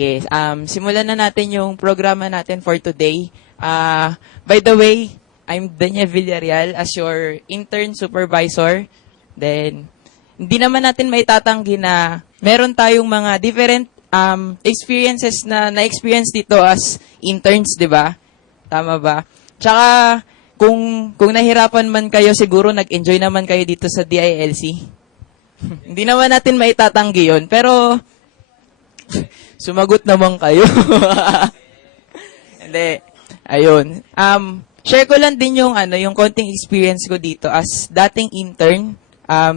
Yes, simulan na natin yung programa natin for today. By the way, I'm Daniel Villarreal as your intern supervisor. Then, hindi naman natin maitatanggi na meron tayong mga different experiences na na-experience dito as interns, di ba? Tama ba? Tsaka, kung nahirapan man kayo, siguro nag-enjoy naman kayo dito sa DILC. Hindi naman natin maitatanggi yun, pero sumagot naman kayo. Hindi. Ayun. Share ko lang din yung yung konting experience ko dito as dating intern.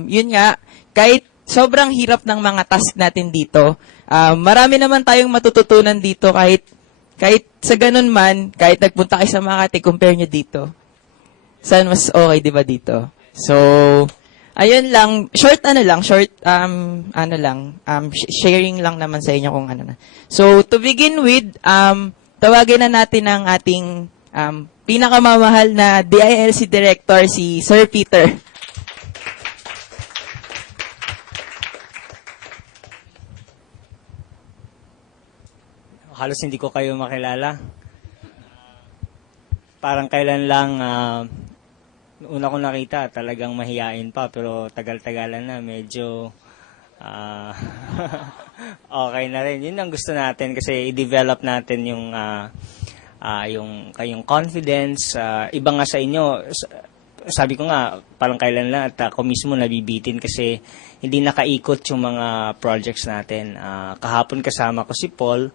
Yun nga, kahit sobrang hirap ng mga task natin dito, marami naman tayong matututunan dito kahit sa ganun man, kahit nagpunta kayo sa Makati, compare nyo dito. Saan mas okay, di ba dito? So, ayun lang, sharing lang naman sa inyo kung ano na. So, to begin with, tawagin na natin ang ating pinakamamahal na DILC Director, si Sir Peter. Halos hindi ko kayo makilala. Parang kailan lang, una ko nakita, talagang mahiyain pa, pero tagal-tagalan na, medyo okay na rin. Yun ang gusto natin kasi i-develop natin yung kayong confidence. Iba nga sa inyo, sabi ko nga, parang kailan lang at ako mismo nabibitin kasi hindi nakaikot yung mga projects natin. Kahapon kasama ko si Paul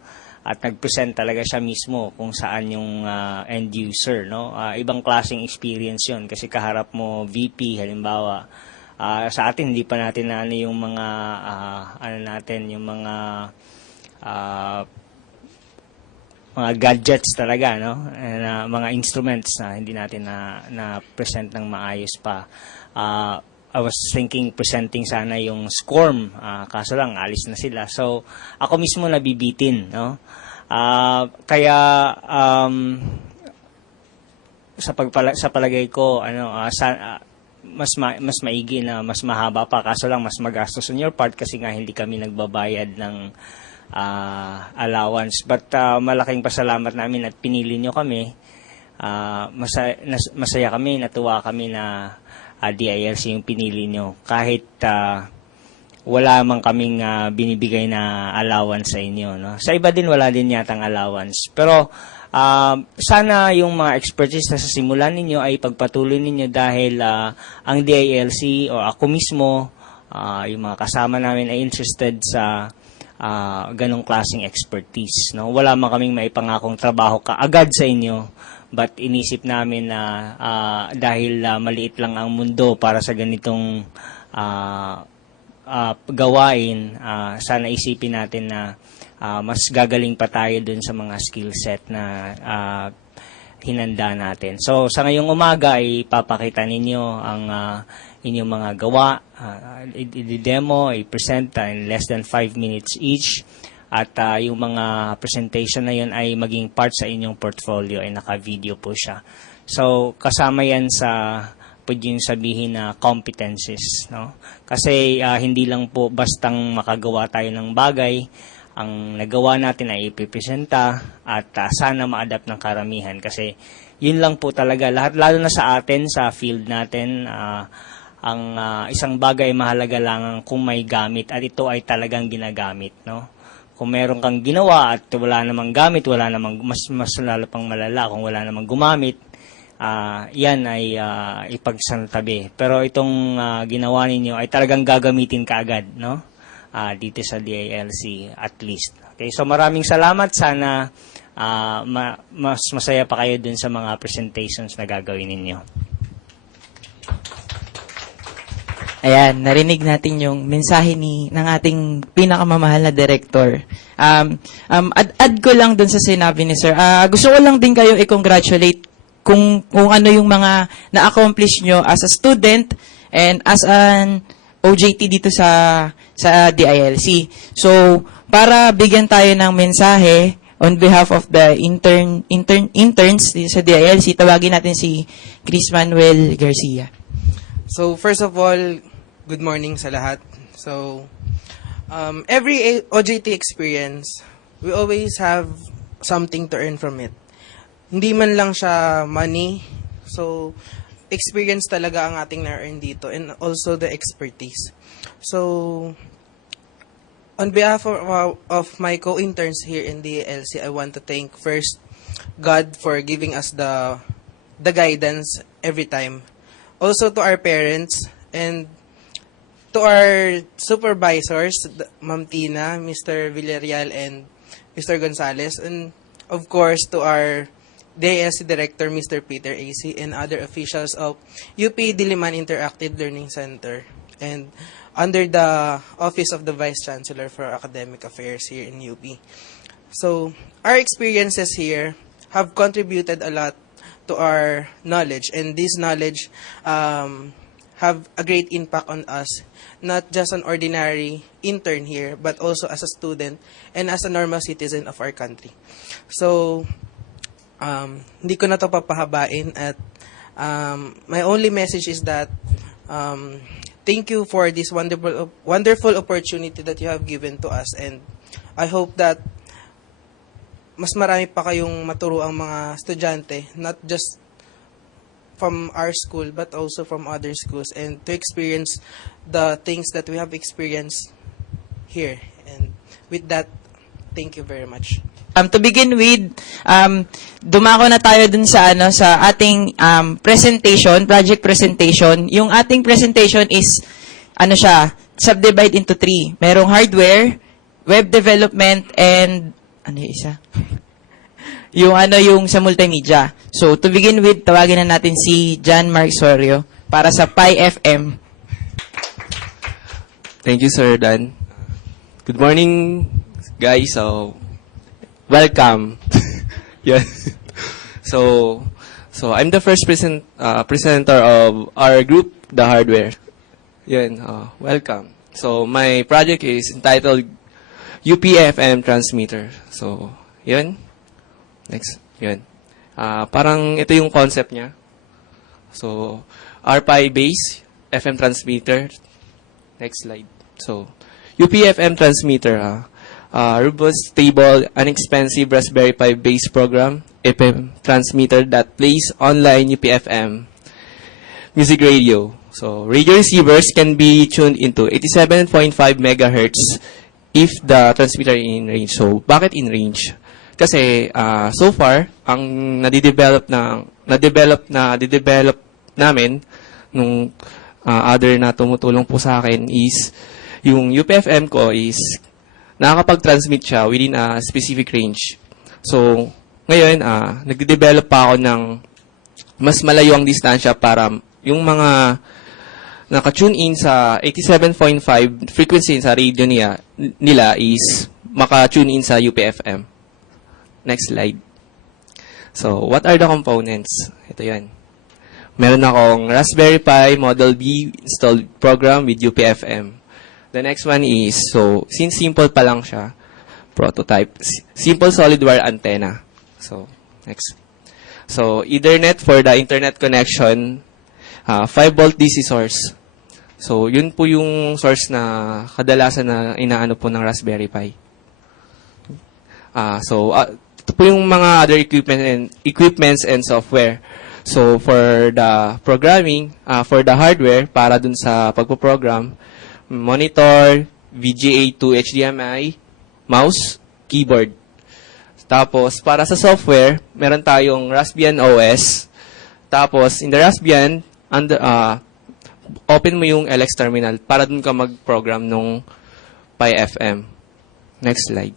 at nag-present talaga siya mismo kung saan yung end user, no? Ibang klaseng experience yun kasi kaharap mo VP, halimbawa. Sa atin, hindi pa natin na yung mga, yung mga gadgets talaga, no? Mga instruments na hindi natin na present ng maayos pa. I was thinking presenting sana yung SCORM, kaso lang alis na sila. So ako mismo nabibitin, no? Kaya sa palagay ko mas maigi na mas mahaba pa, kaso lang mas magastos on your part kasi nga hindi kami nagbabayad ng allowance. But malaking pasalamat namin at pinili nyo kami. Masaya kami, natuwa kami na DILC yung pinili nyo. Kahit wala man kaming binibigay na allowance sa inyo. No? Sa iba din, wala din yatang allowance. Pero sana yung mga expertise na sa simulan ninyo ay pagpatuloy ninyo dahil ang DILC o ako mismo, yung mga kasama namin ay interested sa ganong klaseng expertise. No? Wala man kaming maipangakong trabaho kaagad sa inyo. But inisip namin na dahil maliit lang ang mundo para sa ganitong gawain, sana isipin natin na mas gagaling pa tayo dun sa mga skill set na hinanda natin. So sa ngayong umaga ay papakita ninyo ang inyong mga gawa, i-demo, i-present in less than 5 minutes each. At yung mga presentation na yun ay maging part sa inyong portfolio ay naka-video po siya. So, kasama yan sa pwede yung sabihin na competencies. No? Kasi hindi lang po bastang makagawa tayo ng bagay. Ang nagawa natin ay ipipresenta at sana ma-adapt ng karamihan. Kasi yun lang po talaga. Lalo na sa atin, sa field natin, ang isang bagay mahalaga lang kung may gamit at ito ay talagang ginagamit. No? Kung meron kang ginawa at wala namang gamit, wala namang mas lalo pang malala kung wala namang gumamit, yan ay ipagsantabi. Pero itong ginawa ninyo ay talagang gagamitin kaagad, no? Dito sa DILC at least. Okay, so maraming salamat. Sana mas masaya pa kayo dun sa mga presentations na gagawin ninyo. Ayan, narinig natin yung mensahe ng ating pinakamamahal na director. Add ko lang dun sa sinabi ni Sir. Gusto ko lang din kayo i-congratulate kung ano yung mga na-accomplish nyo as a student and as an OJT dito sa DILC. So, para bigyan tayo ng mensahe on behalf of the interns dito sa DILC, tawagin natin si Chris Manuel Garcia. So, first of all, good morning sa lahat. So, every OJT experience we always have something to earn from it. Hindi man lang siya money. So, experience talaga ang ating na-earn dito and also the expertise. So, on behalf of my co-interns here in the LC, I want to thank first God for giving us the guidance every time. Also to our parents and to our supervisors, Ma'am Tina, Mr. Villarreal, and Mr. Gonzalez, and of course to our DLC Director, Mr. Peter AC, and other officials of UP Diliman Interactive Learning Center, and under the Office of the Vice Chancellor for Academic Affairs here in UP. So, our experiences here have contributed a lot to our knowledge, and this knowledge have a great impact on us, not just an ordinary intern here, but also as a student and as a normal citizen of our country. So, hindi ko na to papahabain at my only message is that thank you for this wonderful opportunity that you have given to us, and I hope that mas marami pa kayong maturo ang mga estudyante, not just from our school but also from other schools, and to experience the things that we have experienced here. And with that, thank you very much. To begin with, dumako na tayo dun sa sa ating presentation, project presentation. Yung ating presentation is siya, subdivide into 3. Merong hardware, web development, and ano yung isa? yung sa multimedia. So, to begin with, tawagin na natin si John Mark Sorio para sa Pi FM. Thank you, Sir Dan. Good morning, guys. So, welcome. Yeah. So I'm the first presenter of our group, The Hardware. Yun, welcome. So, my project is entitled UPFM Transmitter. So, yun. Next. Yun. Parang ito yung concept niya. So, RPi base, FM transmitter. Next slide. So, UPFM transmitter, robust, stable, inexpensive Raspberry Pi base program, FM transmitter that plays online UPFM music radio. So, radio receivers can be tuned into 87.5 megahertz if the transmitter in range. So, bakit in range? Kasi, so far, ang nadidevelop namin nung other na tumutulong po sa akin is yung UPFM ko is nakakapag-transmit siya within a specific range. So, ngayon, nagde-develop pa ako ng mas malayo ang distansya para yung mga naka-tune in sa 87.5 frequency sa radio nila is maka-tune in sa UPFM. Next slide. So, what are the components? Ito yan. Meron akong Raspberry Pi Model B installed program with UPFM. The next one is, so, since simple pa lang siya, prototype, simple solid wire antenna. So, next. So, Ethernet for the internet connection, 5-volt DC source. So, yun po yung source na kadalasan na inaano po ng Raspberry Pi. Ito po yung mga other equipments and software. So, for the programming, for the hardware, para dun sa pagpo-program, monitor, VGA to HDMI, mouse, keyboard. Tapos, para sa software, meron tayong Raspbian OS. Tapos, in the Raspbian, open mo yung LX terminal para dun ka mag-program nung Pi FM. Next slide.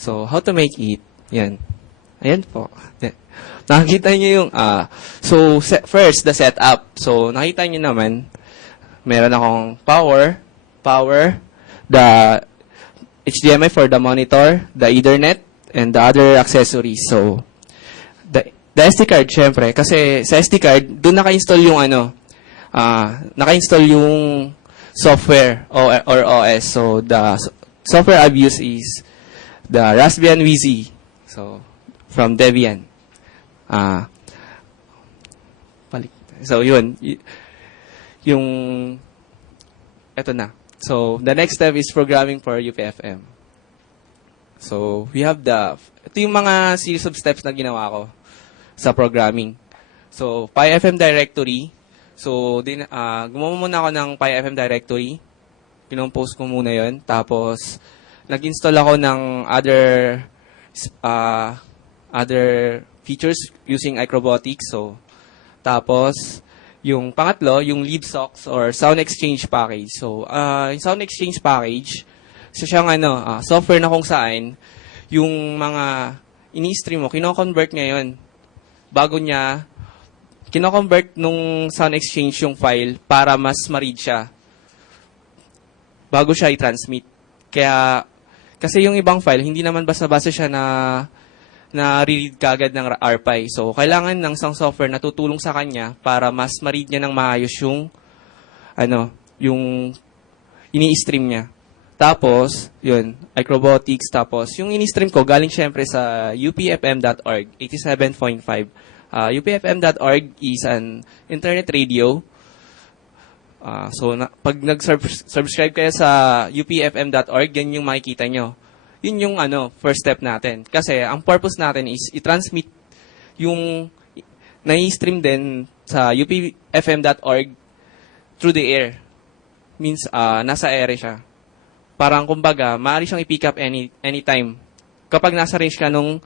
So, how to make it? Yan. Ayan po. Nakikita nyo yung, first, the setup. So, nakita nyo naman, meron akong power, the HDMI for the monitor, the Ethernet, and the other accessories. So, the SD card, syempre, kasi sa SD card, doon naka-install yung naka-install yung software or OS. So, the software I've used is the Raspbian VZ. So, from Debian. So, yun. Yung, eto na. So, the next step is programming for UPFM. So, we have ito yung mga series of steps na ginawa ko sa programming. So, PyFM directory. So, gumawa muna ako ng PyFM directory. Pinompose ko muna yon. Tapos, nag-install ako ng other features using Acrobotics. So, tapos, yung pangatlo, yung libsocks or sound exchange package. So, yung sound exchange package, siyang software na kung saan yung mga ini-stream mo, kino-convert ngayon. Bago niya, kino-convert nung sound exchange yung file para mas ma-read siya. Bago siya i-transmit. Kasi yung ibang file, hindi naman basta-basta siya na read kagad ng RPy. So, kailangan ng isang software na tutulong sa kanya para mas ma-read niya ng maayos yung ini-stream niya. Tapos, yun, Acrobotics. Tapos, yung ini-stream ko, galing syempre sa upfm.org, 87.5. upfm.org is an internet radio. Pag nag-subscribe kayo sa upfm.org, yan yung makikita nyo. Yun yung first step natin. Kasi ang purpose natin is i-transmit yung na-stream din sa upfm.org through the air. Means nasa air siya. Parang kumbaga, maaari siyang i-pick up anytime kapag nasa range ka nung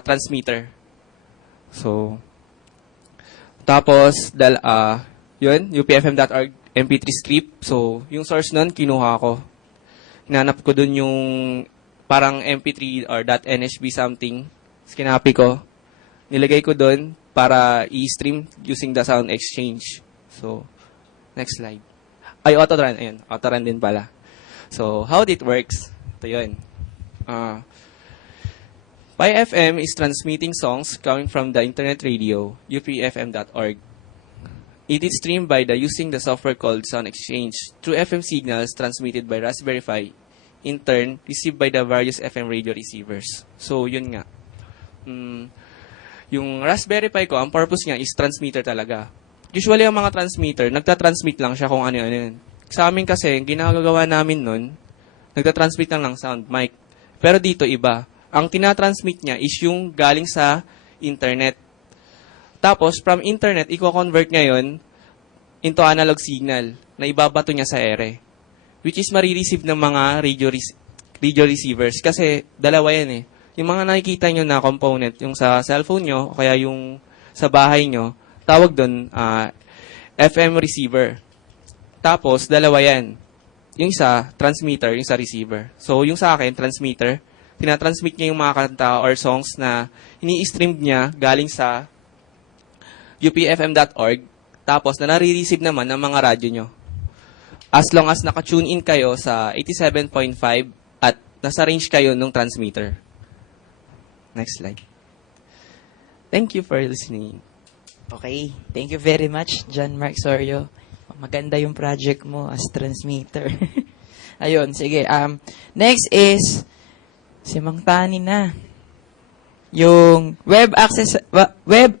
transmitter. So, tapos, yun, upfm.org mp3 script. So, yung source nun, kinuha ko. Hinanap ko dun yung parang mp3 or .nhb something. Kinapi ko. Nilagay ko dun para i-stream using the sound exchange. So, next slide. Ay, autorun. Ayun, autorun din pala. So, how it works? Ito yun. PyFM is transmitting songs coming from the internet radio, upfm.org. It is streamed by using the software called Sound Exchange through FM signals transmitted by Raspberry Pi, in turn, received by the various FM radio receivers. So, yun nga. Yung Raspberry Pi ko, ang purpose niya is transmitter talaga. Usually, ang mga transmitter, nagtatransmit lang siya kung ano-ano yun. Sa amin kasi, ginagawa namin nun, nagtatransmit lang ng sound mic. Pero dito, iba. Ang tinatransmit niya is yung galing sa internet. Tapos, from internet, i-convert ngayon into analog signal na ibabato niya sa ere. Which is marireceive ng mga radio receivers. Kasi, dalawa yan eh. Yung mga nakikita nyo na component, yung sa cellphone nyo, o kaya yung sa bahay nyo, tawag doon, FM receiver. Tapos, dalawa yan. Yung isa, transmitter, yung sa receiver. So, yung sa akin, transmitter, tinatransmit niya yung mga kanta or songs na ini-stream niya galing sa upfm.org, tapos na nare-receive naman ng mga radyo nyo. As long as naka-tune in kayo sa 87.5 at nasa range kayo ng transmitter. Next slide. Thank you for listening. Okay. Thank you very much, John Mark Sorio. Maganda yung project mo as transmitter. Ayun, sige. Next is si Mang Tani na. Yung web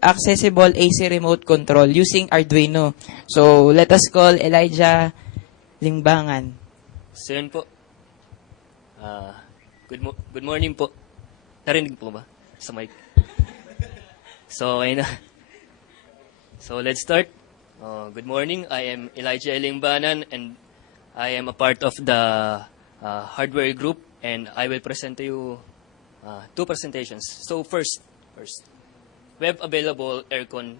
accessible AC remote control using Arduino. So, let us call Elijah Limbangan. So yun po. Good morning po. Narinig po ba sa mic? So, okay na. So, let's start. Good morning. I am Elijah Limbanan and I am a part of the hardware group and I will present to you two presentations. So, first, web available aircon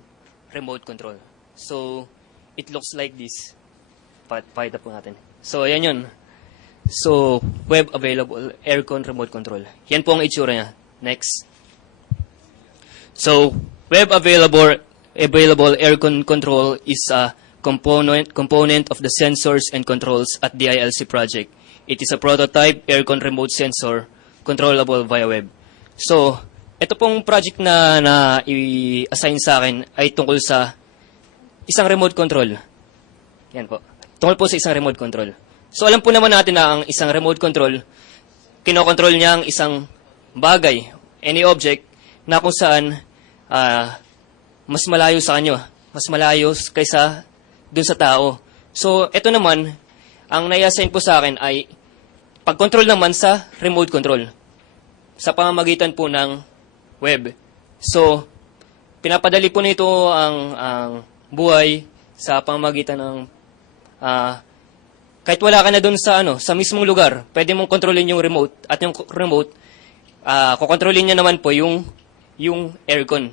remote control. So, it looks like this. Pakita po natin. So, ayan yun. So, web available aircon remote control. Yan po ang itsura niya. Next. So, web available aircon control is a component of the sensors and controls at the ILC project. It is a prototype aircon remote sensor controllable via web. So, ito pong project na i-assign sa akin ay tungkol sa isang remote control. Yan po. Tungkol po sa isang remote control. So, alam po naman natin na ang isang remote control, kinokontrol niya ang isang bagay, any object, na kung saan mas malayo sa kanyo, mas malayo kaysa dun sa tao. So, ito naman, ang nai-assign po sa akin ay pag-control naman sa remote control. sa pamamagitan po ng web. So, pinapadali po nito ang buhay sa pamamagitan ng kahit wala ka na doon sa mismong lugar, pwede mong kontrolin yung remote at yung remote kokontrolin niya naman po yung aircon.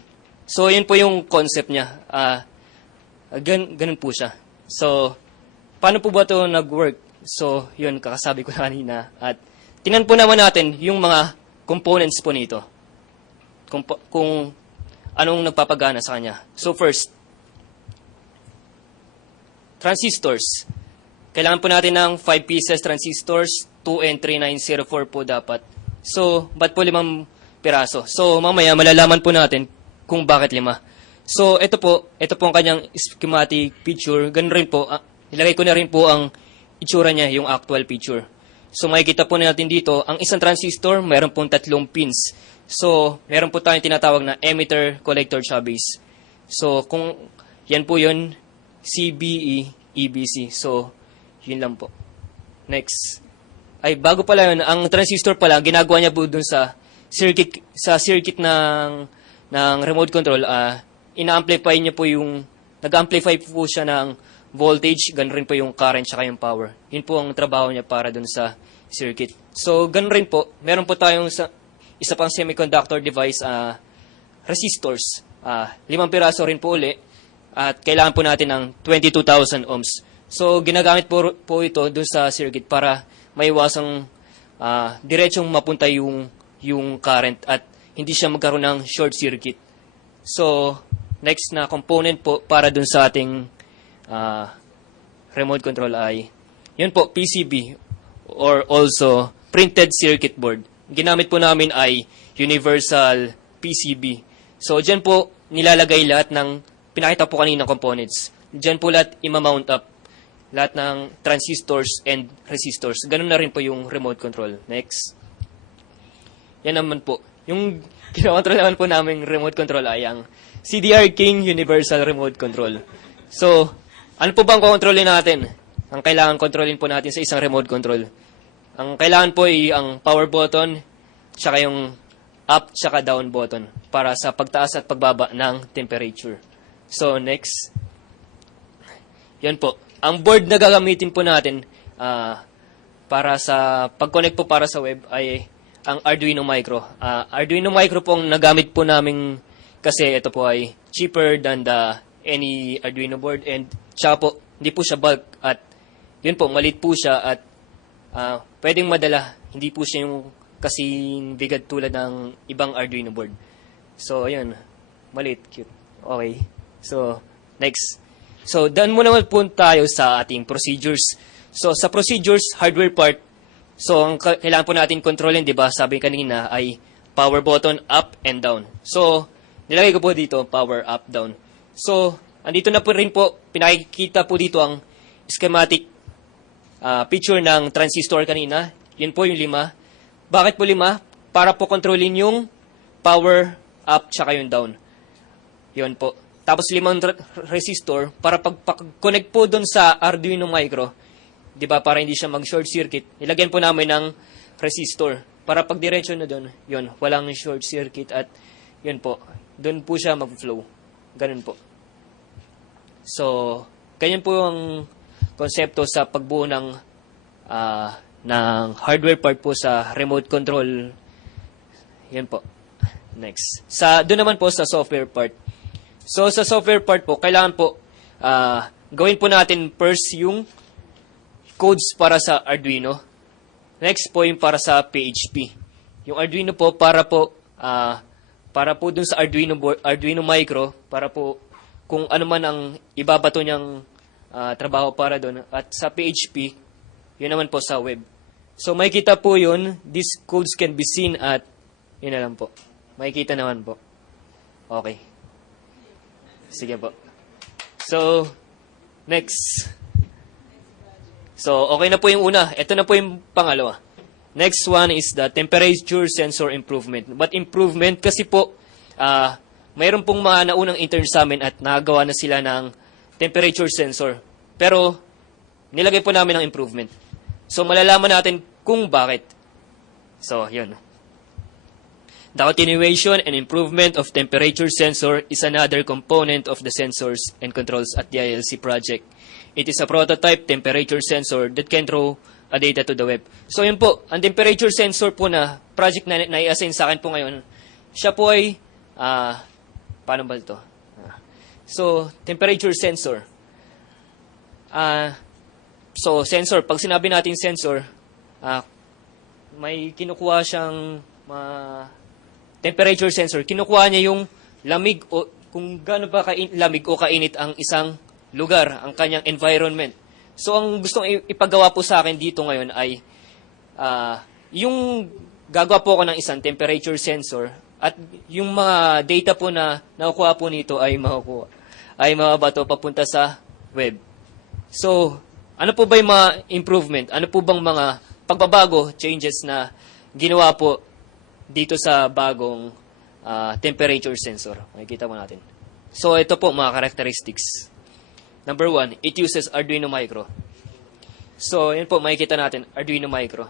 So, yun po yung concept niya. Ganun po siya. So, paano po ba ito nag-work? So, yun, kakasabi ko na kanina. At tingnan po naman natin yung mga components po nito. Kung anong nagpapagana sa kanya. So, first, transistors. Kailangan po natin ng 5 pieces transistors, 2N3904 po dapat. So, ba't po 5 piraso? So, mamaya malalaman po natin kung bakit 5. So, ito po ang kanyang schematic picture. Ganun rin po, nilagay ko na rin po ang itsura niya, yung actual picture. So, makikita po natin dito, ang isang transistor, mayroon pong 3 pins. So, meron po tayong tinatawag na emitter, collector, tsaka base. So, kung yan po yun, CBE, EBC. So, yun lang po. Next. Ay, bago pala yun, ang transistor pala, ginagawa niya po dun sa circuit ng remote control, ina-amplify niya po nag-amplify po siya ng voltage, ganun rin po yung current tsaka yung power. Yun po ang trabaho niya para dun sa circuit. So, ganun rin po, meron po tayong isa pang semiconductor device, resistors. 5 piraso rin po uli, at kailangan po natin ng 22,000 ohms. So, ginagamit po ito dun sa circuit para maiwasang diretsong mapunta yung current at hindi siya magkaroon ng short circuit. So, next na component po para dun sa ating remote control ay, yun po, PCB or also printed circuit board. Ginamit po namin ay universal PCB. So, dyan po nilalagay lahat ng pinakita po kanina components. Dyan po lahat ima-mount up. Lahat ng transistors and resistors. Ganun na rin po yung remote control. Next. Yan naman po. Yung kinokontrol naman po namin remote control ay ang CDR King Universal Remote Control. So, ano po bang kontrolin natin? Ang kailangan kontrolin po natin sa isang remote control. Ang kailangan po ay ang power button, tsaka yung up, tsaka down button para sa pagtaas at pagbaba ng temperature. So, next. Yan po. Ang board na gagamitin po natin para sa pag-connect po para sa web ay ang Arduino Micro. Arduino Micro po ang nagamit po namin kasi ito po ay cheaper than any Arduino board and tsaka po hindi po siya bulk at yun po, maliit po siya at pwedeng madala. Hindi po siya yung kasing bigat tulad ng ibang Arduino board. So, ayun. Maliit, cute. Okay. So, next. So, daan mo naman po tayo sa ating procedures. So, sa procedures, hardware part, so, ang kailangan po natin kontrolin, di ba, sabi kanina, ay power button up and down. So, nilagay ko po dito, power up, down. So, andito na po rin po, pinakikita po dito ang schematic picture ng transistor kanina. Yun po yung 5. Bakit po 5? Para po kontrolin yung power up tsaka yung down. Yun po. Tapos 5 resistor para pag-connect po doon sa Arduino Micro, 'di ba, para hindi siya mag-short circuit. Nilagyan po namin ng resistor para pag diretso na doon, 'yun, walang short circuit at 'yun po. Doon po siya mag-flow. Ganun po. So, ganyan po ang konsepto sa pagbuo ng hardware part po sa remote control. 'Yan po. Next. Doon naman po sa software part. So, sa software part po, kailangan po gawin po natin first yung codes para sa Arduino. Next po yung para sa PHP. Yung Arduino po para po dun sa Arduino Micro, para po kung ano man ang ibabato niyang trabaho para dun. At sa PHP, yun naman po sa web. So, makikita po yun. These codes can be seen at, yun na lang po. Makikita naman po. Okay. Sige po. So, next. So, okay na po yung una. Ito na po yung pangalawa. Next one is the temperature sensor improvement. But improvement kasi po, mayroon pong mga naunang intern sa amin at nagawa na sila ng temperature sensor. Pero, nilagay po namin ng improvement. So, malalaman natin kung bakit. So, yun. The continuation and improvement of temperature sensor is another component of the sensors and controls at the ILC project. It is a prototype temperature sensor that can throw a data to the web. So yun po, ang temperature sensor po na project na nai-assign sa akin po ngayon, siya po ay, paano ba ito? So, temperature sensor. So, sensor, pag sinabi natin sensor, may kinukuha siyang temperature sensor. Kinukuha niya yung lamig o kung gaano ba lamig o kainit ang isang lugar, ang kanyang environment. So, ang gustong ipagawa po sa akin dito ngayon ay yung gagawa po ako ng isang temperature sensor at yung mga data po na nakukuha po nito ay mababato papunta sa web. So, ano po ba yung mga improvement? Ano po bang mga pagbabago, changes na ginawa po dito sa bagong temperature sensor? Makikita mo natin. So, ito po mga characteristics. Number 1, it uses Arduino Micro. So, yun po, makikita natin, Arduino Micro.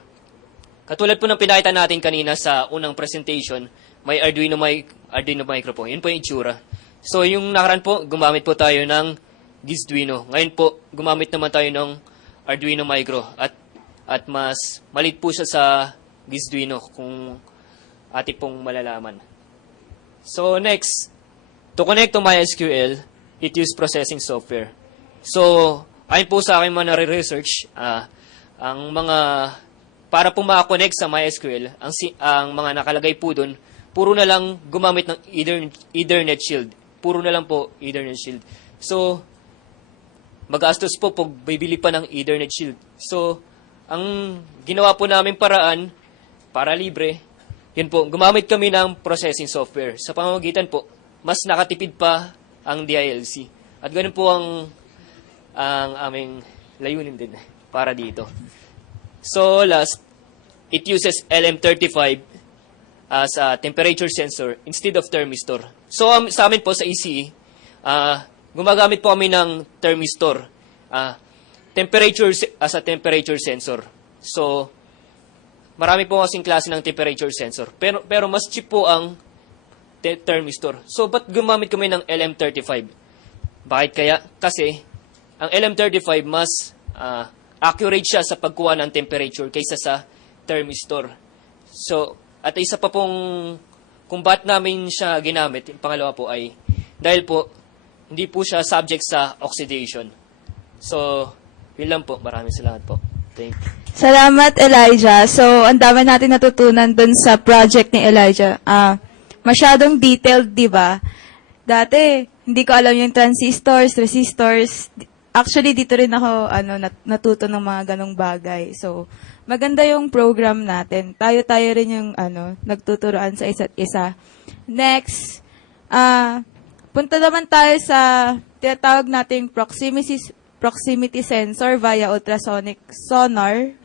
Katulad po ng pinakita natin kanina sa unang presentation, may Arduino Micro po. Yun po yung itsura. So, yung nakaraan po, gumamit po tayo ng Gizduino. Ngayon po, gumamit naman tayo ng Arduino Micro. At mas malit po siya sa Gizduino kung ating pong malalaman. So, next, to connect to MySQL, it uses processing software. So, ayon po sa akin mga nare-research, ang mga, para po makakonect sa MySQL, ang mga nakalagay po doon, puro na lang gumamit ng Ethernet Shield. Puro na lang po Ethernet Shield. So, mag-astos po pag bibili pa ng Ethernet Shield. So, ang ginawa po namin paraan, para libre, yun po, gumamit kami ng processing software. Sa pamamagitan po, mas nakatipid pa ang DILC. At ganun po ang aming layunin din para dito. So, last, it uses LM35 as a temperature sensor instead of thermistor. So, sa amin po sa ECE, gumagamit po kami ng thermistor, temperature as a temperature sensor. So, marami po kasing klase ng temperature sensor. Pero mas cheap po ang thermistor. So, ba't gumamit kami ng LM35? Bakit kaya? Kasi, ang LM35 mas accurate siya sa pagkuha ng temperature kaysa sa thermistor. So, at isa pa pong kung ba't namin siya ginamit, yung pangalawa po ay dahil po hindi po siya subject sa oxidation. So, yun lang po. Maraming salamat po. Thank you. Salamat, Elijah. So, ang dami natin natutunan dun sa project ni Elijah. Masyadong detailed, di ba? Dati, hindi ko alam yung transistors, resistors. Actually, dito rin ako natuto ng mga ganong bagay. So, maganda yung program natin. Tayo-tayo rin yung nagtuturoan sa isa't isa. Next, punta naman tayo sa tinatawag nating proximity sensor via ultrasonic sonar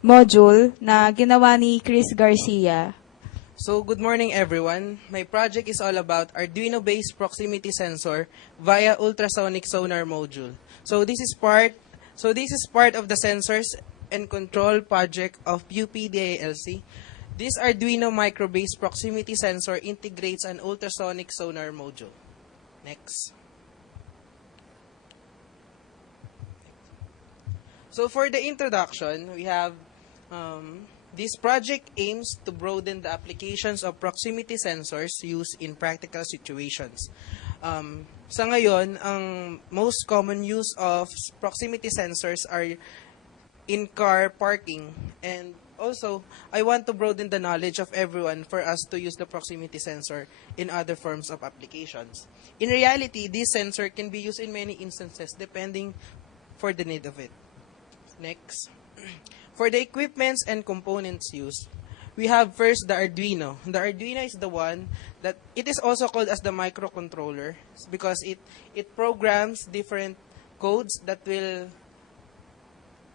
module na ginawa ni Chris Garcia. So, good morning everyone. My project is all about Arduino-based proximity sensor via ultrasonic sonar module. So this is part of the sensors and control project of UPDALC. This Arduino micro-based proximity sensor integrates an ultrasonic sonar module. Next. So for the introduction, we have this project aims to broaden the applications of proximity sensors used in practical situations. Sa ngayon, ang most common use of proximity sensors are in car parking. And also, I want to broaden the knowledge of everyone for us to use the proximity sensor in other forms of applications. In reality, this sensor can be used in many instances depending for the need of it. Next. For the equipments and components used, we have first the Arduino. The Arduino is the one that it is also called as the microcontroller because it programs different codes that will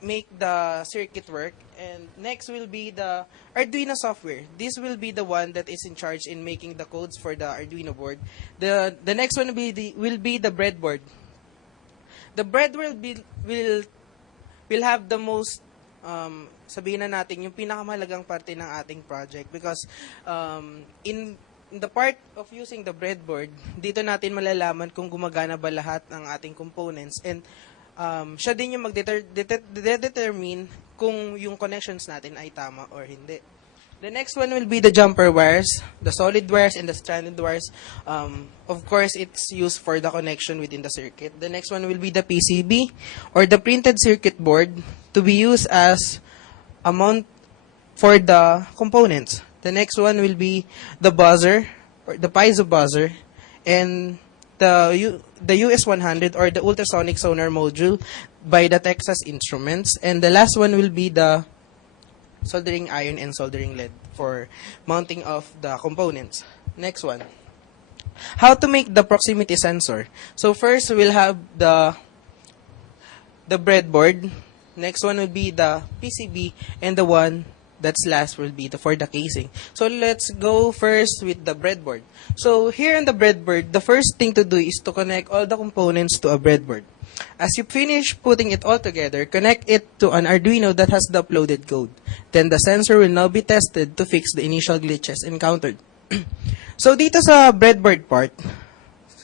make the circuit work. And next will be the Arduino software. This will be the one that is in charge in making the codes for the Arduino board. The next one will be the breadboard. The breadboard will have the most sabihin na natin yung pinakamahalagang parte ng ating project because in the part of using the breadboard, dito natin malalaman kung gumagana ba lahat ng ating components and siya din yung mag-determine kung yung connections natin ay tama or hindi. The next one will be the jumper wires, the solid wires and the stranded wires. Of course, it's used for the connection within the circuit. The next one will be the PCB or the printed circuit board to be used as a mount for the components. The next one will be the buzzer or the piezo buzzer and the US-100 or the ultrasonic sonar module by the Texas Instruments. And the last one will be the soldering iron and soldering lead for mounting of the components. Next one. How to make the proximity sensor. So first we'll have the breadboard. Next one will be the PCB and the one that's last will be for the casing. So let's go first with the breadboard. So here on the breadboard, the first thing to do is to connect all the components to a breadboard. As you finish putting it all together, connect it to an Arduino that has the uploaded code. Then the sensor will now be tested to fix the initial glitches encountered. So dito sa breadboard part,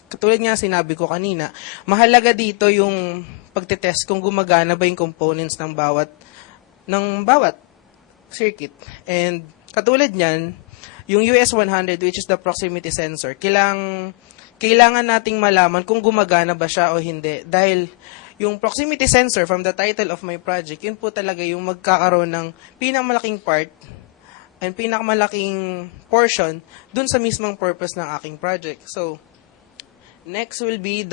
katulad nga sinabi ko kanina, mahalaga dito yung pagtetest kung gumagana ba yung components ng bawat circuit. And katulad niyan, yung US-100 which is the proximity sensor, kailangan nating malaman kung gumagana ba siya o hindi. Dahil yung proximity sensor from the title of my project, yun po talaga yung magkakaroon ng pinakamalaking part and pinakamalaking portion dun sa mismong purpose ng aking project. So, next will be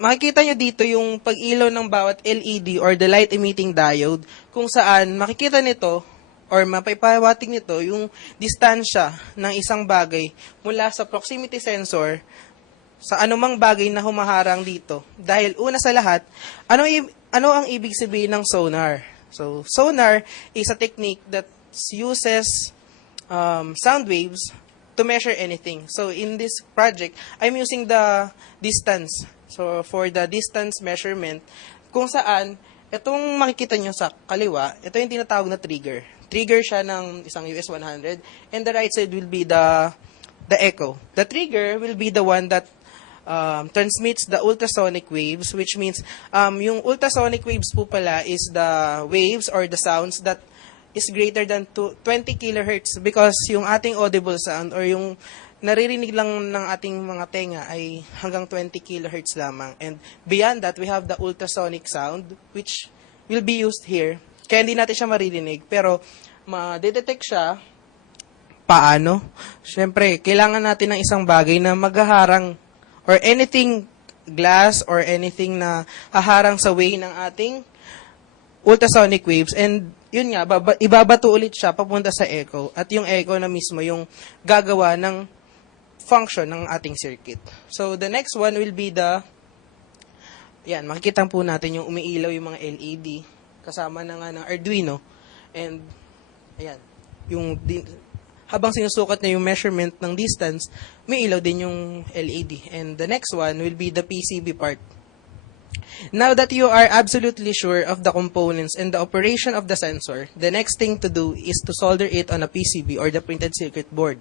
makikita nyo dito yung pag-ilaw ng bawat LED or the light emitting diode kung saan makikita nito or mapaipawating nito yung distansya ng isang bagay mula sa proximity sensor sa anumang bagay na humaharang dito. Dahil una sa lahat, ano ang ibig sabihin ng sonar? So, sonar is a technique that uses sound waves to measure anything. So, in this project, I'm using the distance. So, for the distance measurement, kung saan, itong makikita nyo sa kaliwa, ito yung tinatawag na trigger. Trigger siya ng isang US-100 and the right side will be the echo. The trigger will be the one that transmits the ultrasonic waves, which means yung ultrasonic waves po pala is the waves or the sounds that is greater than 20 kilohertz because yung ating audible sound or yung naririnig lang ng ating mga tenga ay hanggang 20 kilohertz lamang. And beyond that, we have the ultrasonic sound which will be used here. Kaya hindi natin siya maririnig, pero ma-detect siya. Paano? Siyempre, kailangan natin ng isang bagay na maghaharang or anything glass or anything na haharang sa way ng ating ultrasonic waves. And yun nga, ibabato ulit siya papunta sa echo. At yung echo na mismo yung gagawa ng function ng ating circuit. So, the next one will be makikita po natin yung umiilaw yung mga LED kasama na nga ng Arduino. And, ayan, habang sinusukat na yung measurement ng distance, may ilaw din yung LED. And the next one will be the PCB part. Now that you are absolutely sure of the components and the operation of the sensor, the next thing to do is to solder it on a PCB or the printed circuit board.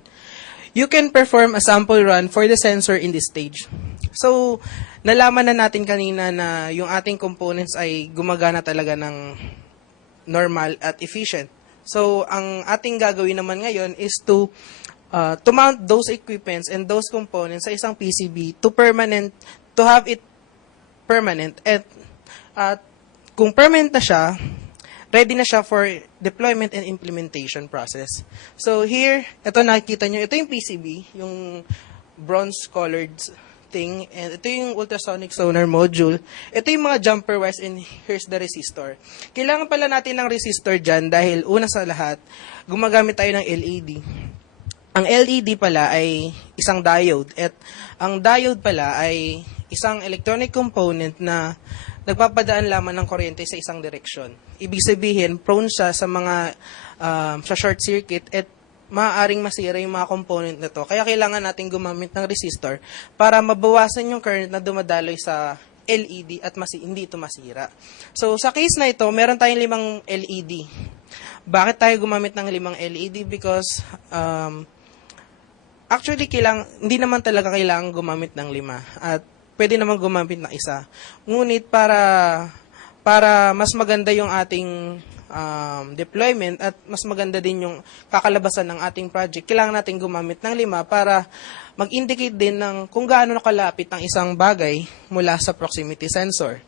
You can perform a sample run for the sensor in this stage. So, nalaman na natin kanina na yung ating components ay gumagana talaga ng normal at efficient. So, ang ating gagawin naman ngayon is to mount those equipments and those components sa isang PCB to have it permanent. At kung permanent na siya, ready na siya for deployment and implementation process. So here, ito nakikita nyo, ito yung PCB, yung bronze-colored thing, and ito yung ultrasonic sonar module. Ito yung mga jumper wires, and here's the resistor. Kailangan pala natin ng resistor dyan dahil una sa lahat, gumagamit tayo ng LED. Ang LED pala ay isang diode, at ang diode pala ay isang electronic component na nagpapadaan lamang ng kuryente sa isang direksyon. Ibig sabihin, prone siya sa mga sa short circuit at maaaring masira yung mga component na to. Kaya kailangan natin gumamit ng resistor para mabawasan yung current na dumadaloy sa LED at hindi ito masira. So, sa case na ito, meron tayong 5 LED. Bakit tayo gumamit ng 5 LED? Because, actually, hindi naman talaga kailangan gumamit ng 5. At pwede naman gumamit ng 1. Ngunit para mas maganda yung ating deployment at mas maganda din yung kakalabasan ng ating project, kailangan natin gumamit ng 5 para mag-indicate din ng kung gaano nakalapit ang isang bagay mula sa proximity sensor.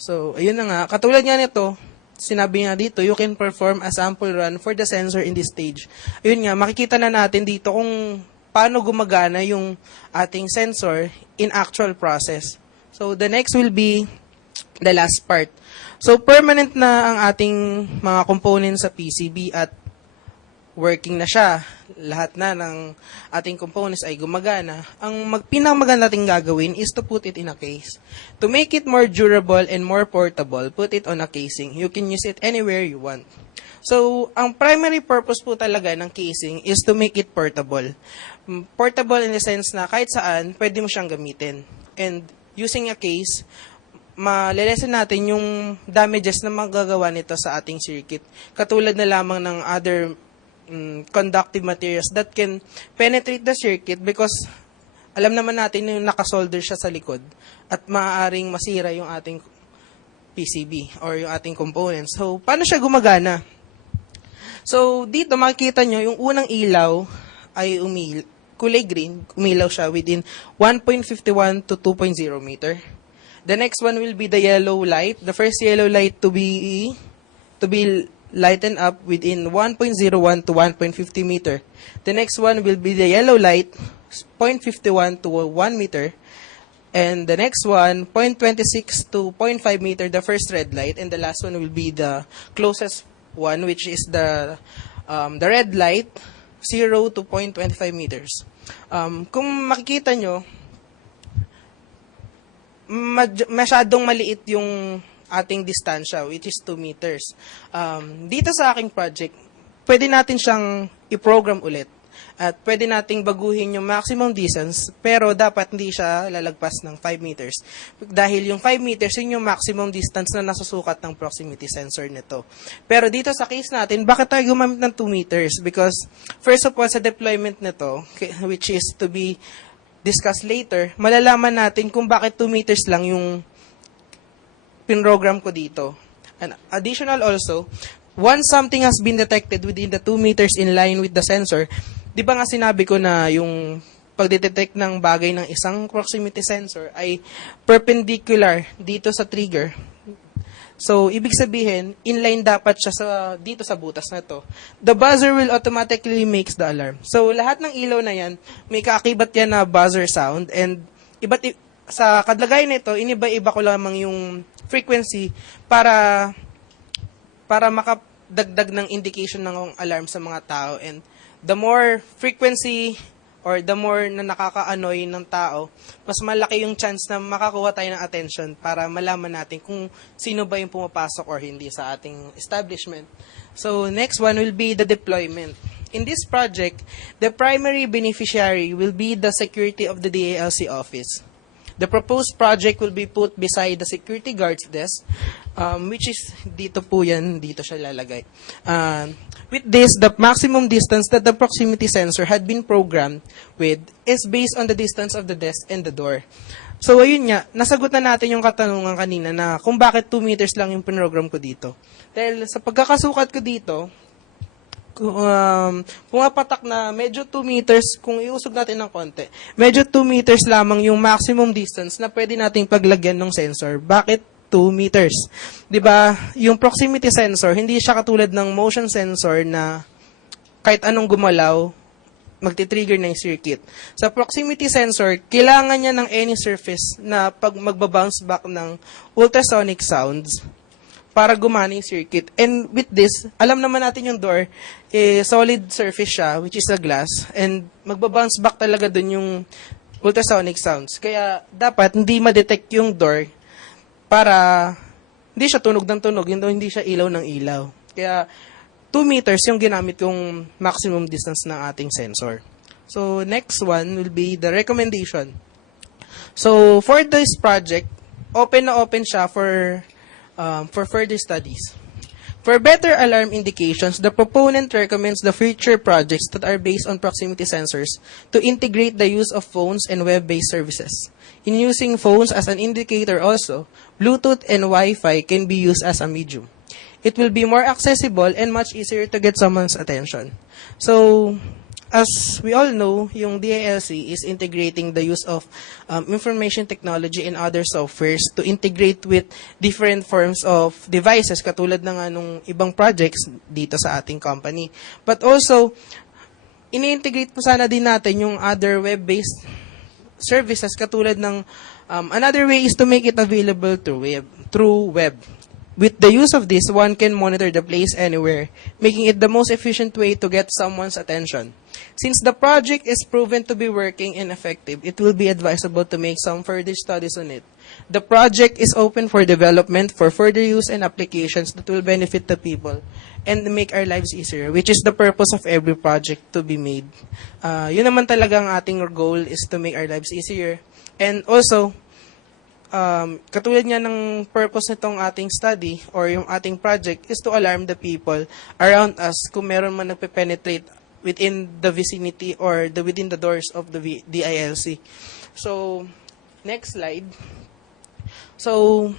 So, ayun na nga. Katulad nga nito, sinabi nga dito, you can perform a sample run for the sensor in this stage. Ayun nga, makikita na natin dito kung paano gumagana yung ating sensor in actual process. So, the next will be the last part. So, permanent na ang ating mga components sa PCB at working na siya. Lahat na ng ating components ay gumagana. Ang pinakamaganda nating gagawin is to put it in a case. To make it more durable and more portable, put it on a casing. You can use it anywhere you want. So, ang primary purpose po talaga ng casing is to make it portable. Portable in the sense na kahit saan, pwede mo siyang gamitin. And using a case, malilesen natin yung damages na magagawa nito sa ating circuit. Katulad na lamang ng other conductive materials that can penetrate the circuit because alam naman natin yung nakasolder siya sa likod at maaaring masira yung ating PCB or yung ating components. So, paano siya gumagana? So, dito makikita nyo, yung unang ilaw ay kulay green, umilaw siya within 1.51 to 2.0 meter. The next one will be the yellow light. The first yellow light to be lightened up within 1.01 to 1.50 meter. The next one will be the yellow light, 0.51 to 1 meter. And the next one, 0.26 to 0.5 meter, the first red light. And the last one will be the closest one, which is the red light, 0 to 0.25 meters. Kung makikita nyo, masyadong maliit yung ating distansya, which is 2 meters. Dito sa aking project, pwede natin siyang i-program ulit. At pwede nating baguhin yung maximum distance, pero dapat hindi siya lalagpas ng 5 meters. Dahil yung 5 meters, yun yung maximum distance na nasusukat ng proximity sensor nito. Pero dito sa case natin, bakit tayo gumamit ng 2 meters? Because, first of all, sa deployment nito, which is to be discuss later, malalaman natin kung bakit 2 meters lang yung pinrogram ko dito. And additional also, once something has been detected within the 2 meters in line with the sensor, di ba nga sinabi ko na yung pagdetect ng bagay ng isang proximity sensor ay perpendicular dito sa trigger. So, ibig sabihin, inline dapat siya dito sa butas na to. The buzzer will automatically makes the alarm. So, lahat ng ilaw na yan, may kaakibat yan na buzzer sound. And sa kadlagayan nito, iniba-iba ko lamang yung frequency para makadagdag ng indication ng alarm sa mga tao. And the more frequency or the more na nakaka-annoy ng tao, mas malaki yung chance na makakuha tayo ng attention para malaman natin kung sino ba yung pumapasok or hindi sa ating establishment. So, next one will be the deployment. In this project, the primary beneficiary will be the security of the DALC office. The proposed project will be put beside the security guard's desk, which is dito po yan, dito siya lalagay. With this, the maximum distance that the proximity sensor had been programmed with is based on the distance of the desk and the door. So, ayun nga, nasagot na natin yung katanungan kanina na kung bakit 2 meters lang yung pinrogram ko dito. Dahil sa pagkakasukat ko dito, pumapatak na medyo 2 meters, kung iusog natin ng konti, medyo 2 meters lamang yung maximum distance na pwede nating paglagyan ng sensor. Bakit 2 meters? Diba, yung proximity sensor, hindi siya katulad ng motion sensor na kahit anong gumalaw, magti-trigger na yung circuit. Sa proximity sensor, kailangan niya ng any surface na pag magbabounce back ng ultrasonic sounds para gumana yung circuit. And with this, alam naman natin yung door, solid surface siya, which is a glass, and magbabounce back talaga dun yung ultrasonic sounds. Kaya dapat hindi ma-detect yung door para hindi siya tunog ng tunog, hindi siya ilaw ng ilaw. Kaya 2 meters yung ginamit kong maximum distance ng ating sensor. So, next one will be the recommendation. So, for this project, open na open siya for further studies. For better alarm indications, the proponent recommends the future projects that are based on proximity sensors to integrate the use of phones and web-based services. In using phones as an indicator also, Bluetooth and Wi-Fi can be used as a medium. It will be more accessible and much easier to get someone's attention. So, as we all know, yung DILC is integrating the use of information technology and other softwares to integrate with different forms of devices, katulad ng anong ibang projects dito sa ating company. But also, ini-integrate po sana din natin yung other web-based services, katulad ng another way is to make it available through web. With the use of this, one can monitor the place anywhere, making it the most efficient way to get someone's attention. Since the project is proven to be working and effective, it will be advisable to make some further studies on it. The project is open for development, for further use and applications that will benefit the people and make our lives easier, which is the purpose of every project to be made. Yun naman talaga ang ating goal, is to make our lives easier. And also, katulad nga ng purpose nitong ating study or yung ating project is to alarm the people around us kung meron man nagpe-penetrate within the vicinity or within the doors of the DILC. So, next slide. So,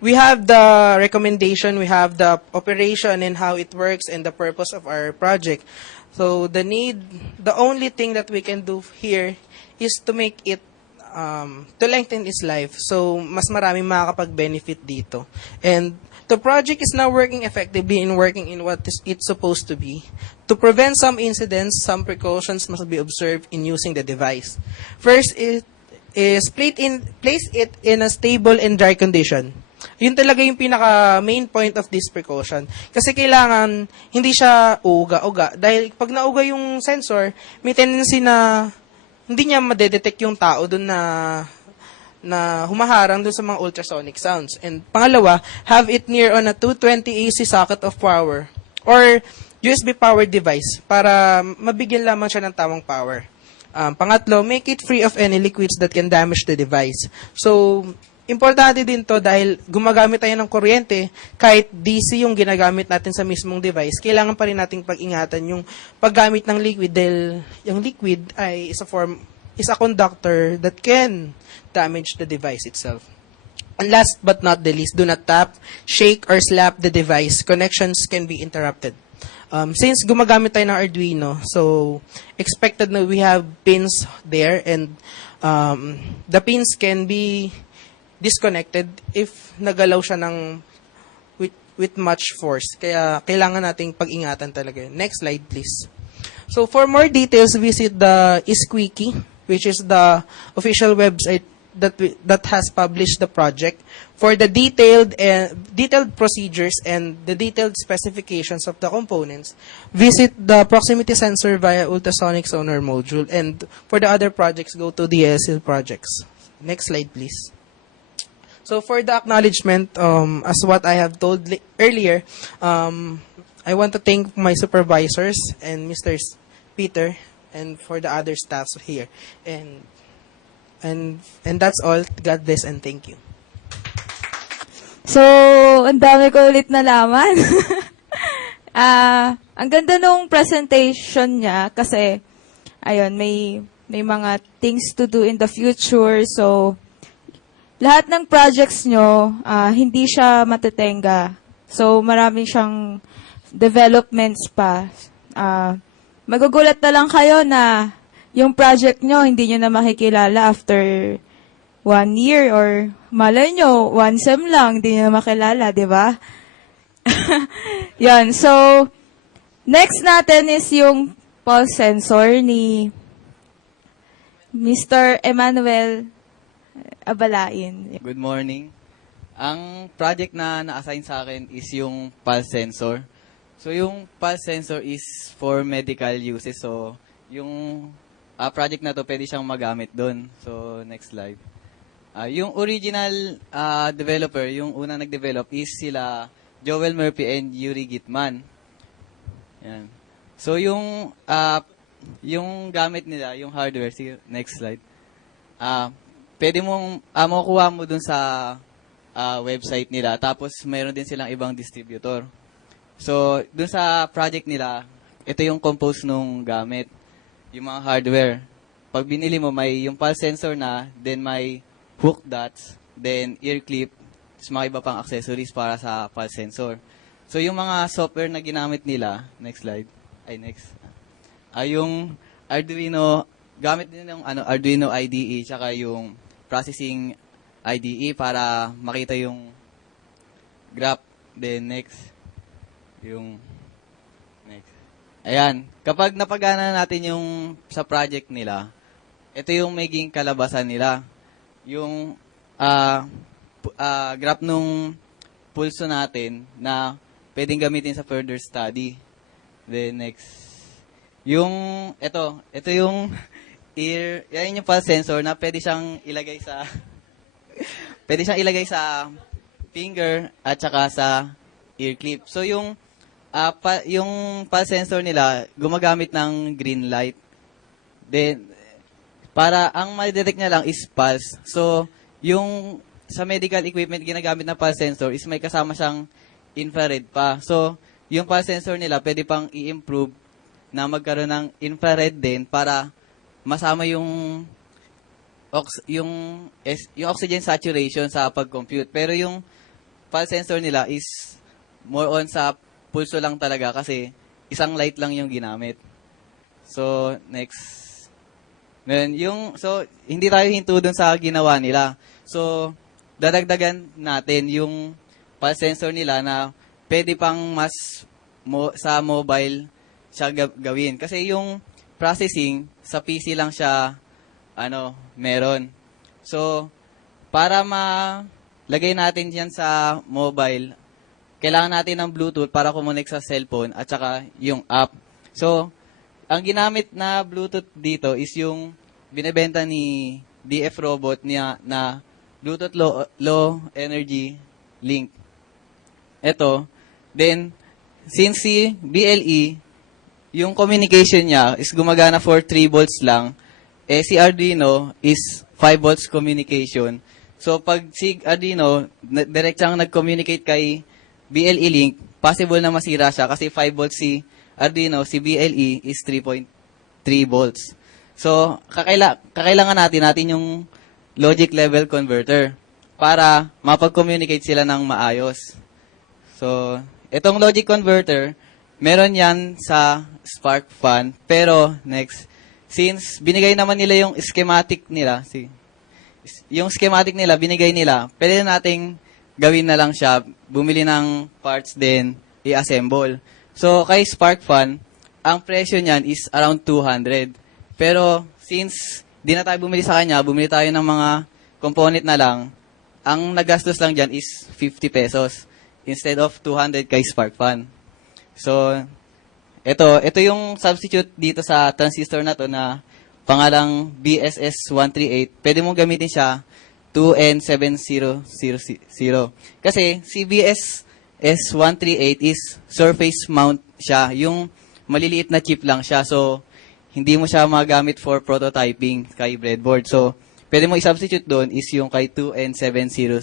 we have the recommendation, we have the operation and how it works and the purpose of our project. So, the only thing that we can do here is to make it to lengthen its life. So, mas maraming makakapag-benefit dito. And the project is now working effectively and working in what it's supposed to be. To prevent some incidents, some precautions must be observed in using the device. First is place it in a stable and dry condition. Yun talaga yung pinaka main point of this precaution. Kasi kailangan hindi siya uga-uga. Dahil pag nauga yung sensor, may tendency na hindi niya madedetect yung tao dun na humaharang dun sa mga ultrasonic sounds. And pangalawa, have it near on a 220 AC socket of power or USB powered device para mabigyan lamang siya ng tamang power. Pangatlo, make it free of any liquids that can damage the device. So, importante din to dahil gumagamit tayo ng kuryente, kahit DC yung ginagamit natin sa mismong device, kailangan pa rin nating pag-ingatan yung paggamit ng liquid dahil yung liquid ay is a conductor that can damage the device itself. And last but not the least, do not tap, shake, or slap the device. Connections can be interrupted. Since gumagamit tayo ng Arduino, so expected na we have pins there and the pins can be disconnected if nagalaw siya ng with much force. Kaya kailangan nating pag-ingatan talaga yun. Next slide, please. So for more details, visit the Isqueaky, which is the official website that has published the project. For the detailed procedures and the detailed specifications of the components, visit the proximity sensor via ultrasonic sonar module. And for the other projects, go to the DSL projects. Next slide, please. So for the acknowledgement, as what I have told earlier, I want to thank my supervisors and Mr. Peter and for the other staffs here. And that's all. God bless and thank you. So, ang dami ko ulit nalaman. Ang ganda nung presentation niya kasi, ayun, may mga things to do in the future. So, lahat ng projects nyo, hindi siya matetenga. So, marami siyang developments pa. Magugulat na lang kayo na yung project nyo, hindi nyo na makikilala after 1 year or malay nyo, 1 sem lang, hindi nyo na makilala, di ba? Yan. So, next natin is yung pulse sensor ni Mr. Emmanuel Abalain. Good morning. Ang project na na-assign sa akin is yung pulse sensor. So, yung pulse sensor is for medical uses. So, yung project na to, pwede siyang magamit doon. So, next slide. Yung original developer, yung unang nag-develop is sila Joel Murphy and Yuri Gitman. Yan. So, yung gamit nila, yung hardware, next slide. pwede mong, makukuha mo dun sa website nila. Tapos, mayroon din silang ibang distributor. So, dun sa project nila, ito yung compose nung gamit. Yung mga hardware. Pag binili mo, may yung pulse sensor na, then may hook dots, then ear clip, tapos mga iba pang accessories para sa pulse sensor. So, yung mga software na ginamit nila, next slide, next. Yung Arduino, gamit din yung Arduino IDE, tsaka yung processing IDE para makita yung graph. Then, next. Yung next. Ayan. Kapag napagana natin yung sa project nila, ito yung maging kalabasan nila. Yung graph nung pulso natin na pwedeng gamitin sa further study. Then next. Ito yung ear, yan yung pulse sensor na pwede siyang ilagay sa finger at saka sa ear clip. So yung pulse sensor nila gumagamit ng green light. Then para ang ma-detect niya lang is pulse. So yung sa medical equipment ginagamit na pulse sensor is may kasama siyang infrared pa. So yung pulse sensor nila pwede pang i-improve na magkaroon ng infrared din para masama yung oxygen saturation sa pag-compute. Pero yung pulse sensor nila is more on sa pulso lang talaga kasi isang light lang yung ginamit. So, next. So, hindi tayo hinto dun sa ginawa nila. So, dadagdagan natin yung pulse sensor nila na pwede pang mas sa mobile siya gawin. Kasi yung processing, sa PC lang siya, meron. So, para malagay natin yan sa mobile, kailangan natin ng Bluetooth para kumonek sa cellphone at saka yung app. So, ang ginamit na Bluetooth dito is yung binebenta ni DF Robot niya na Bluetooth low energy link. Ito. Then, since si BLE, yung communication niya is gumagana for 3 volts lang, si Arduino is 5 volts communication. So, pag si Arduino, direct siyang nag-communicate kay BLE link, possible na masira siya kasi 5 volts si Arduino, si BLE is 3.3 volts. So, kakailangan natin yung logic level converter para mapag-communicate sila ng maayos. So, itong logic converter, meron yan sa SparkFun. Pero, next, since binigay naman nila yung schematic nila, binigay nila, pwede nating gawin na lang siya, bumili ng parts din, i-assemble. So, kay SparkFun, ang presyo niyan is around 200. Pero, since di na tayo bumili sa kanya, bumili tayo ng mga component na lang, ang nagastos lang dyan is 50 pesos instead of 200 kay SparkFun. So, ito yung substitute dito sa transistor na to na pangalang BSS138. Pwede mong gamitin siya 2N7000. Kasi si BSS138 is surface mount siya. Yung maliliit na chip lang siya. So, hindi mo siya magamit for prototyping kay breadboard. So, pwede mo i-substitute doon is yung kay 2N7000.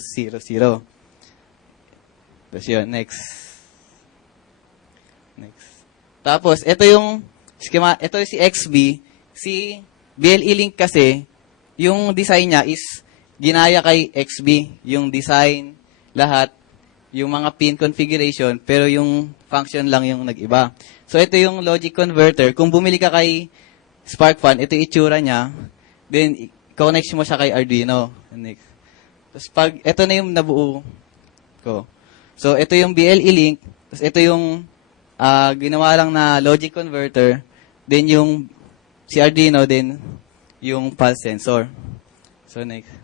Tapos yun, next. Tapos, ito yung schema, ito si XB. Si BLE Link kasi, yung design niya is ginaya kay XB. Yung design, lahat, yung mga pin configuration, pero yung function lang yung nag-iba. So, ito yung logic converter. Kung bumili ka kay SparkFun, ito yung itsura niya. Then, connect mo siya kay Arduino. Next. Tapos, ito na yung nabuo ko. So, ito yung BLE Link. Tapos, ito yung ginawa lang na logic converter, then yung si Arduino, then yung pulse sensor. So, next.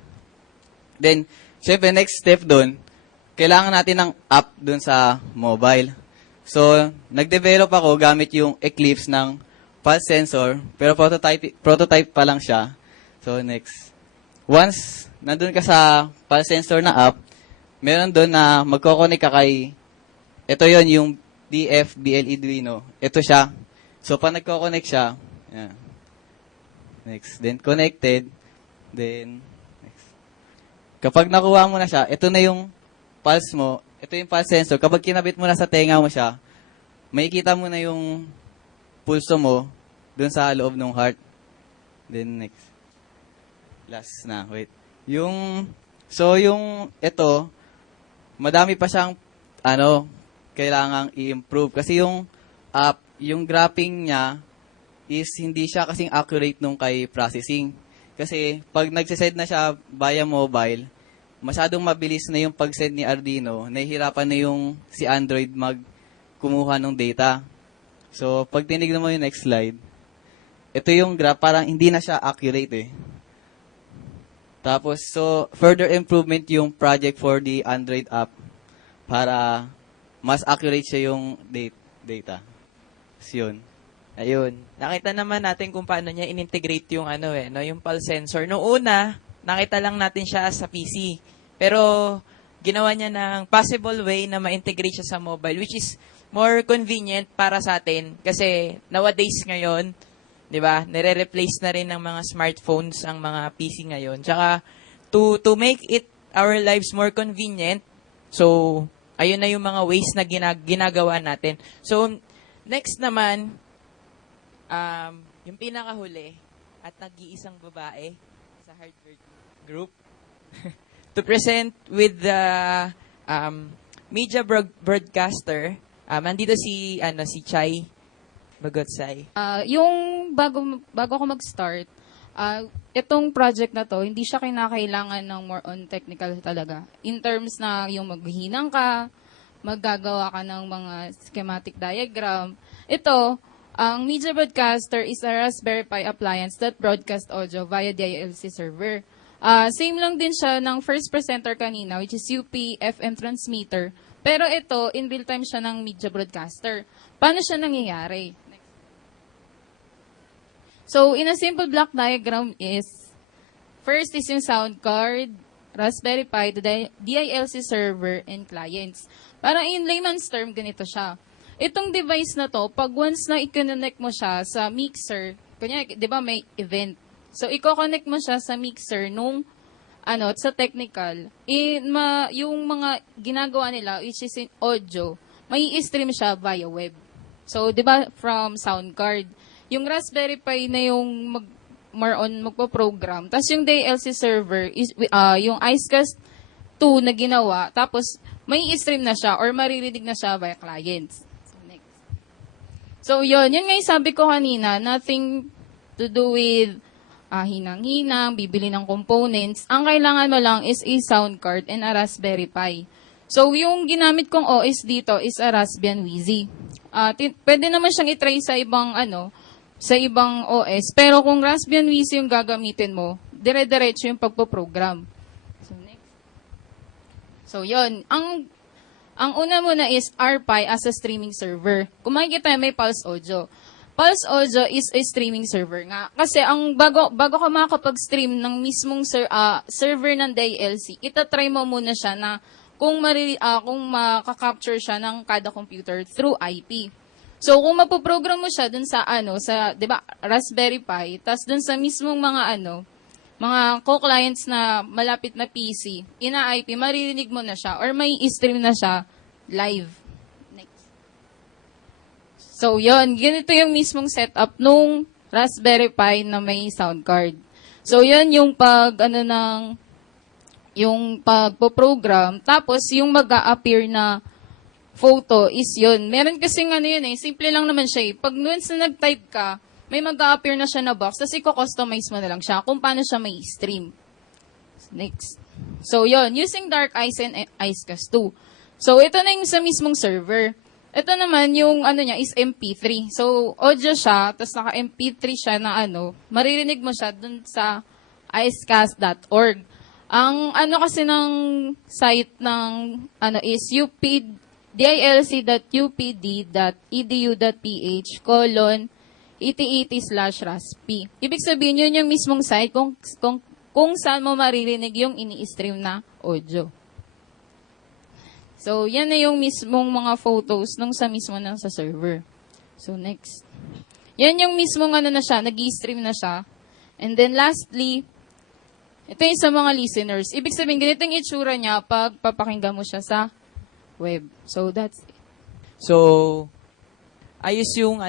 Then, syempre, next step doon, kailangan natin ng app doon sa mobile. So, nag-develop ako gamit yung Eclipse ng pulse sensor, pero prototype pa lang siya. So, next. Once nandun ka sa pulse sensor na app, meron doon na magkoconnect ka kay, ito yon yung DF BLE Arduino. Ito siya. So, pag nagko-connect siya, yan. Next. Then, connected. Then, next. Kapag nakuha mo na siya, ito na yung pulse mo, ito yung pulse sensor. Kapag kinabit mo na sa tenga mo siya, makikita mo na yung pulso mo dun sa loob ng heart. Then next. Last na, wait. Ito, madami pa siyang, kailangang i-improve. Kasi yung graphing niya is hindi siya kasing accurate nung kay processing. Kasi pag nagsisend na siya via mobile, masyadong mabilis na yung pag-send ni Arduino, nahihirapan na yung si Android kumuha ng data. So, pag tinignan mo yung next slide, ito yung graph, parang hindi na siya accurate eh. Tapos, so, further improvement yung project for the Android app para mas accurate siya yung data. So, yun. Ayun. Nakita naman natin kung paano niya in-integrate yung yung pulse sensor. Noong una, nakita lang natin siya sa PC. Pero ginawa niya ng possible way na ma-integrate siya sa mobile, which is more convenient para sa atin kasi nowadays ngayon, 'di ba? Nire-replace na rin ng mga smartphones ang mga PC ngayon. Tsaka to make it our lives more convenient, so ayun na yung mga ways na ginagawa natin. So next naman, yung pinakahuli at nag-iisang babae sa hardware group to present with the media broadcaster. Nandito si Chai Bagotsay. Yung bago ako mag-start, itong project na to, hindi siya kinakailangan ng more on technical talaga. In terms na yung maghihinang ka, maggagawa ka ng mga schematic diagram. Ito, ang media broadcaster is a Raspberry Pi appliance that broadcast audio via DILC server. Same lang din siya ng first presenter kanina, which is UP FM transmitter. Pero ito, in real time siya ng media broadcaster. Paano siya nangyayari? So, in a simple block diagram is, first is yung sound card, Raspberry Pi, the DILC server, and clients. Para in layman's term, ganito siya. Itong device na to, pag once na i-connect mo siya sa mixer, kanya, di ba may event? So, i-connect mo siya sa mixer nung, sa technical, yung mga ginagawa nila, which is in audio, may i-stream siya via web. So, di ba, from sound card. Yung Raspberry Pi na yung more on magpo-program. Tapos yung DLC server, is, yung IceCast 2 na ginawa, tapos may i-stream na siya or maririnig na siya via clients. So, next. So, yun nga yung sabi ko kanina, nothing to do with hinang-hinang, bibili ng components. Ang kailangan mo lang is a sound card and a Raspberry Pi. So, yung ginamit kong OS dito is a Raspbian Wheezy. Pwede naman siyang itry sa ibang OS. Pero kung Raspbian Wheezy yung gagamitin mo, dire-diretso yung pagpo-program. So, next. So, yun. Ang una muna is RPi as a streaming server. Kung makikita may Pulse Audio. Pulse Audio is a streaming server nga. Kasi ang bago ka makakapag-stream ng mismong server ng DILC, itatry mo muna siya na kung makaka-capture siya ng kada computer through IP. So, kung mapoprogram mo siya dun sa, 'di ba, Raspberry Pi, tas dun sa mismong mga co-clients na malapit na PC, ina-IP, maririnig mo na siya or may i-stream na siya live. Next. So, yon, ganito yung mismong setup nung Raspberry Pi na may sound card. So, yon yung yung pagpo-program, tapos yung mag-a-appear na photo is yun. Meron kasing simple lang naman siya eh. Pag once na nag-type ka, may mag-a-appear na siya na box, tapos i-customize mo na lang siya kung paano siya may stream. Next. So, yun. Using Dark Ice and IceCast 2. So, ito na yung sa mismong server. Ito naman, yung niya is MP3. So, audio siya, tapos naka-MP3 siya na maririnig mo siya dun sa icecast.org. Ang kasi ng site ng is dilcd.upd.edu.ph:8080/raspi. Ibig sabihin yun yung mismong site kung saan mo maririnig yung ini-stream na audio. So, yan na yung mismong mga photos nung sa mismo na sa server. So, next. Yan yung mismong na siya, nag-i-stream na siya. And then lastly, Ito yung sa mga listeners. Ibig sabihin, ganito yung itsura niya pag papakinggan mo siya sa web. So, that's it. So, ayos yung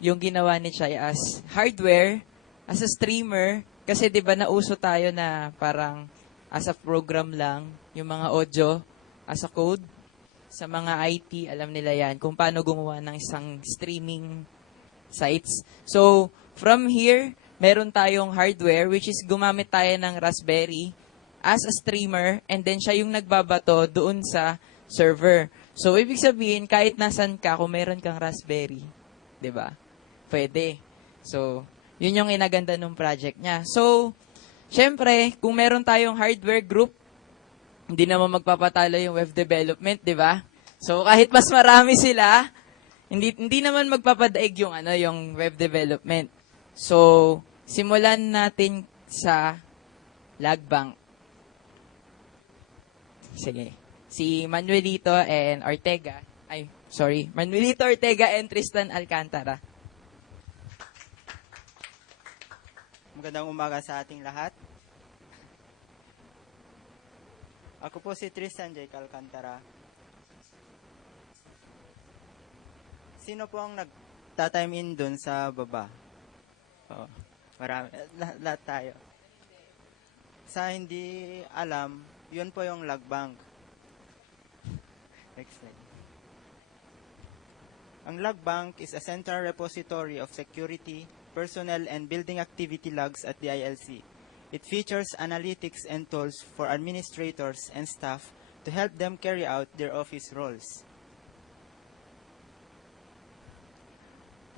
yung ginawa ni Chai as hardware, as a streamer, kasi 'di ba nauso tayo na parang as a program lang, yung mga audio as a code. Sa mga IT, alam nila yan kung paano gumawa ng isang streaming sites. So, from here, meron tayong hardware which is gumamit tayo ng Raspberry as a streamer and then siya yung nagbabato doon sa server. So, ibig sabihin, kahit nasan ka, kung meron kang Raspberry, 'di ba? Pwede. So, yun yung inaganda ng project niya. So, syempre, kung meron tayong hardware group, hindi naman magpapatalo yung web development, 'di ba? So, kahit mas marami sila, hindi naman magpapadaig yung yung web development. So, simulan natin sa Lagbank. Sige. Si Manuelito and Ortega. Manuelito Ortega and Tristan Alcantara. Magandang umaga sa ating lahat. Ako po si Tristan J. Alcantara. Sino po ang nagta-time in dun sa baba? Oh, marami. Lahat tayo. Sa hindi alam, yun po yung Lagbank. Next slide. Ang Lagbank is a central repository of security, personnel, and building activity logs at the ILC. It features analytics and tools for administrators and staff to help them carry out their office roles.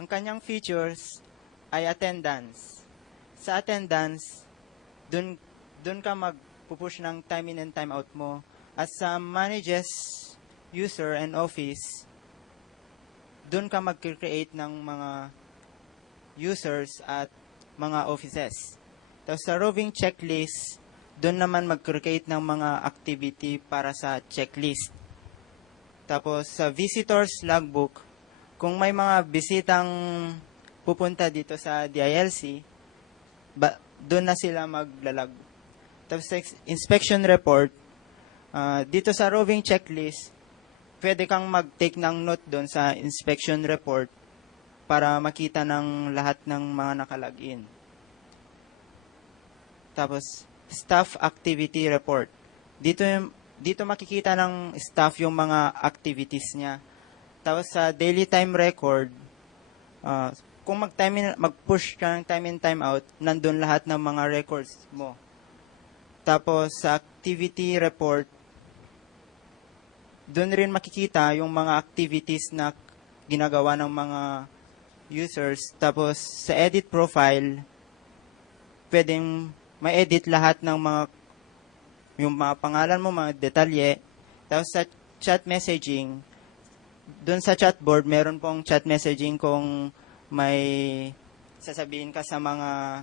Ang kanyang features ay attendance. Sa attendance, dun ka magpupush ng time in and time out mo. At sa manages user and office, dun ka mag-create ng mga users at mga offices. Tapos sa roving checklist, doon naman mag-create ng mga activity para sa checklist. Tapos sa visitors logbook, kung may mga bisitang pupunta dito sa DILC, doon na sila maglalag. Tapos sa inspection report, dito sa roving checklist, pwede kang mag-take ng note doon sa inspection report para makita ng lahat ng mga nakalagin. Tapos, staff activity report. Dito makikita ng staff yung mga activities niya. Tapos sa daily time record, kung mag-push ka ng time in time out, nandun lahat ng mga records mo. Tapos sa activity report, doon rin makikita yung mga activities na ginagawa ng mga users. Tapos sa edit profile, pwedeng ma-edit lahat ng yung mga pangalan mo, mga detalye. Tapos sa chat messaging, doon sa chatboard, meron pong chat messaging kung may sasabihin ka sa mga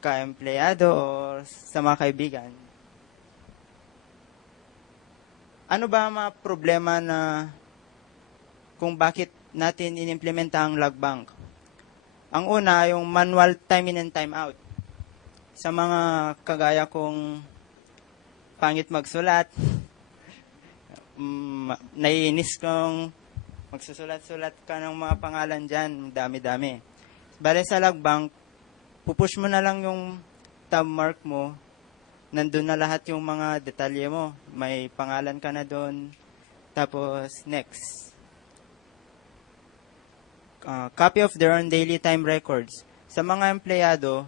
ka-empleyado o sa mga kaibigan. Ano ba ang mga problema na kung bakit natin inimplementa ang Lagbank? Ang una, yung manual time in and time out. Sa mga kagaya kong pangit magsulat, naiinis kong magsusulat-sulat ka ng mga pangalan dyan, dami-dami. Bale sa Lagbank, pupush mo na lang yung tab mark mo, nandun na lahat yung mga detalye mo. May pangalan ka na doon. Tapos, next. Copy of their own daily time records. Sa mga empleyado,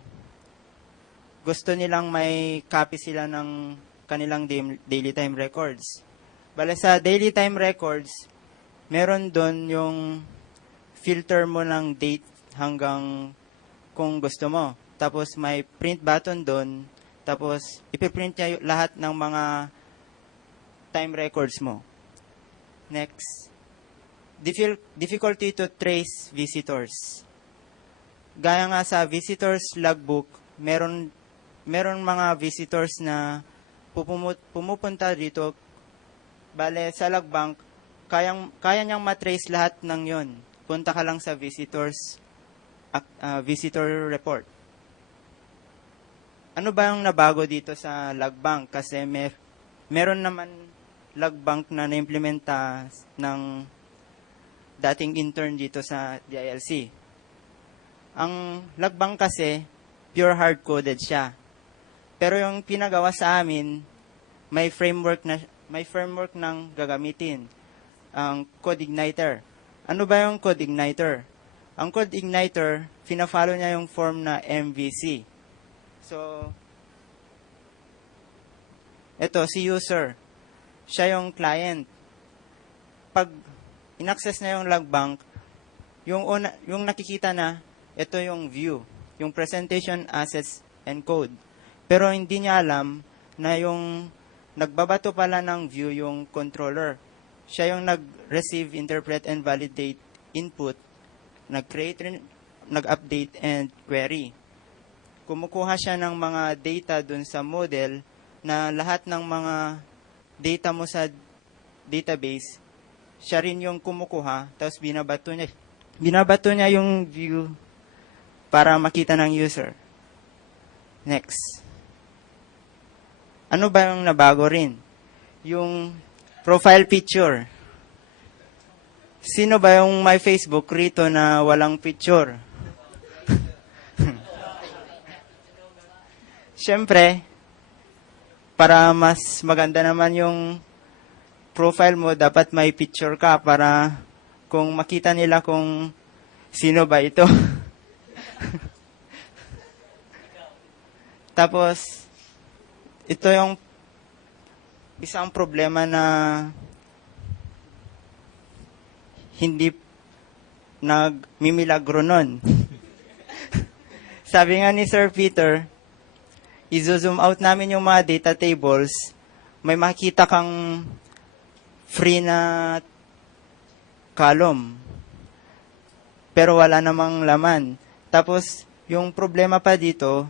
gusto nilang may copy sila ng kanilang daily time records. Bale sa daily time records, meron doon yung filter mo ng date hanggang kung gusto mo. Tapos may print button doon. Tapos ipiprint niya lahat ng mga time records mo. Next. Difficulty to trace visitors. Gaya nga sa visitors logbook, meron mga visitors na pumupunta dito. Bale, sa Lagbank, kaya niyang matrace lahat ng yon. Punta ka lang sa visitor report. ano ba yung nabago dito sa logbank? Kasi meron naman logbank na na-implementa ng dating intern dito sa DILC. Ang logbank kasi, pure hard-coded siya. Pero yung pinagawa sa amin, may framework ng gagamitin, ang Code Igniter. Ano ba yung Code Igniter? Ang Code Igniter, fina-follow niya yung form na MVC. So, ito, si user. Siya yung client. Pag in-access na yung logbank, yung nakikita na, ito yung view, yung presentation, assets, and code. Pero hindi niya alam na yung nagbabato pala ng view yung controller. Siya yung nag-receive, interpret, and validate input, nag-create, nag-update, and query. Kumukuha siya ng mga data dun sa model na lahat ng mga data mo sa database, siya rin yung kumukuha, tapos binabato niya yung view para makita ng user. Next. Ano ba yung nabago rin? Yung profile picture. Sino ba yung may Facebook rito na walang picture? Siyempre, para mas maganda naman yung profile mo, dapat may picture ka para kung makita nila kung sino ba ito. Tapos, ito yung isang problema na hindi nagmimilagro nun. Sabi nga ni Sir Peter, i-zoom out namin yung mga data tables, may makita kang free na column, pero wala namang laman. Tapos, yung problema pa dito,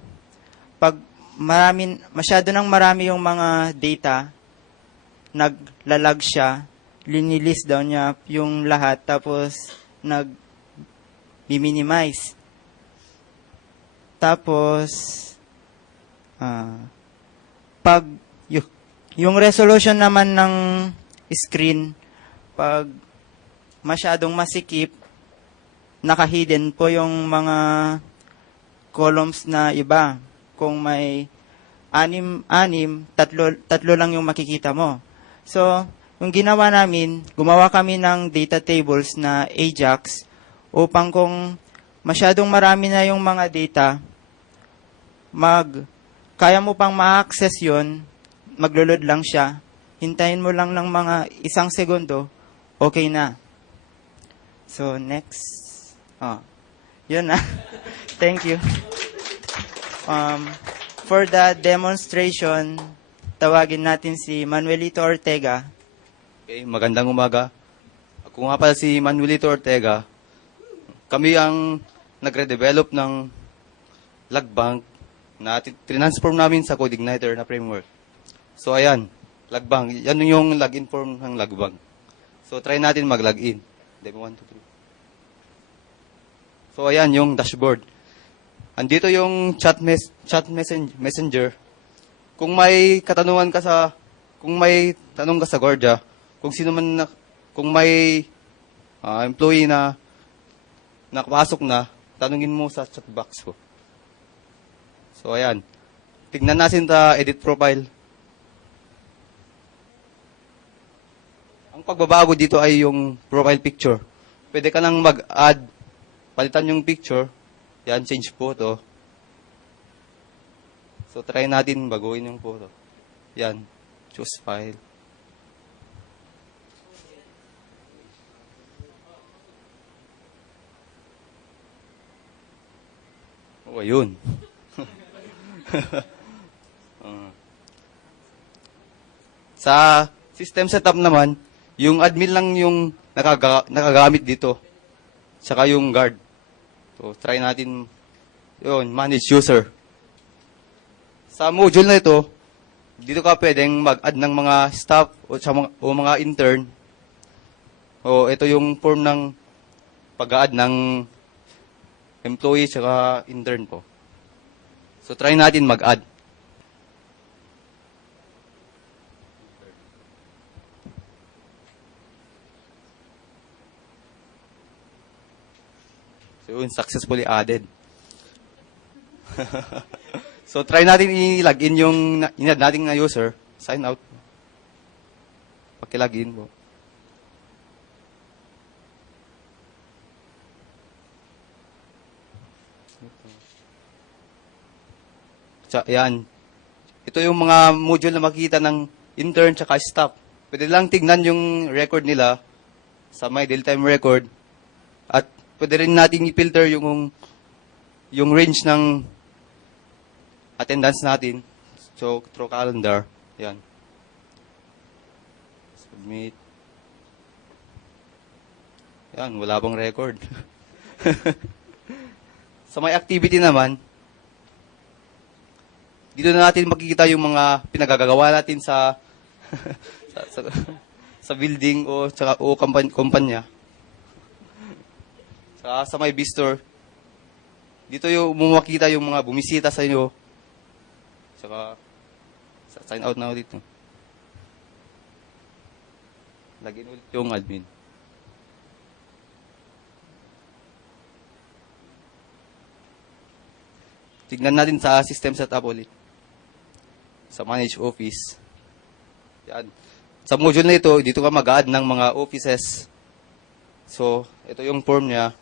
pag masyado nang marami yung mga data, naglalag siya, linilist down niya yung lahat, tapos nag-minimize. Tapos, pag yung resolution naman ng screen, pag masyadong masikip, naka-hidden po yung mga columns na iba. Kung may tatlo lang yung makikita mo. So, yung ginawa namin, gumawa kami ng data tables na Ajax upang kung masyadong marami na yung mga data, kaya mo pang ma-access yun, maglo-load lang siya, hintayin mo lang ng mga 1 segundo, okay na. So, next. Yun na. Thank you. For the demonstration, tawagin natin si Manuelito Ortega. Okay, magandang umaga. Ako nga pala si Manuelito Ortega. Kami ang nagre-develop ng logbank na transform namin sa Code Igniter na framework. So ayan, logbank. Yan yung login form ng logbank. So try natin mag-login. Demo 1, 2, 3. So ayan yung dashboard. Andito yung messenger. Kung may katanungan ka kung may tanong ka sa Gordia, kung may employee na nakapasok na, tanungin mo sa chat box ko. So ayan. Tignan natin edit profile. Ang pagbabago dito ay yung profile picture. Pwede ka nang mag-add, palitan yung picture. Yan, change photo. So, try natin baguhin yung photo. Yan, choose file. Oh, ayun. Sa system setup naman, yung admin lang yung nakagamit dito. Tsaka yung guard. So, try natin yun, manage user. Sa module na ito, dito ka pwedeng mag-add ng mga staff o mga intern. O ito yung form ng pag-add ng employee tsaka intern po. So, try natin mag-add. So yun, successfully added. So try natin i-login yung inad nating na user. Sign out. Paki-login po. So, yan. Ito yung mga module na makikita ng intern tsaka staff. Pwede lang tignan yung record nila sa my daily time record. At pwede rin natin i-filter yung range ng attendance natin. So, through calendar. Yan. Submit. Yan, wala bang record. Sa may activity naman, dito na natin makikita yung mga pinagagawa natin sa sa building o kumpanya. Sa may visitor, dito yung makikita yung mga bumisita sa inyo. Saka sign out na ako dito. Lagin ulit yung admin. Tignan natin sa system setup ulit. Sa manage office. Yan. Sa module na ito, dito ka mag-add ng mga offices. So, ito yung form niya.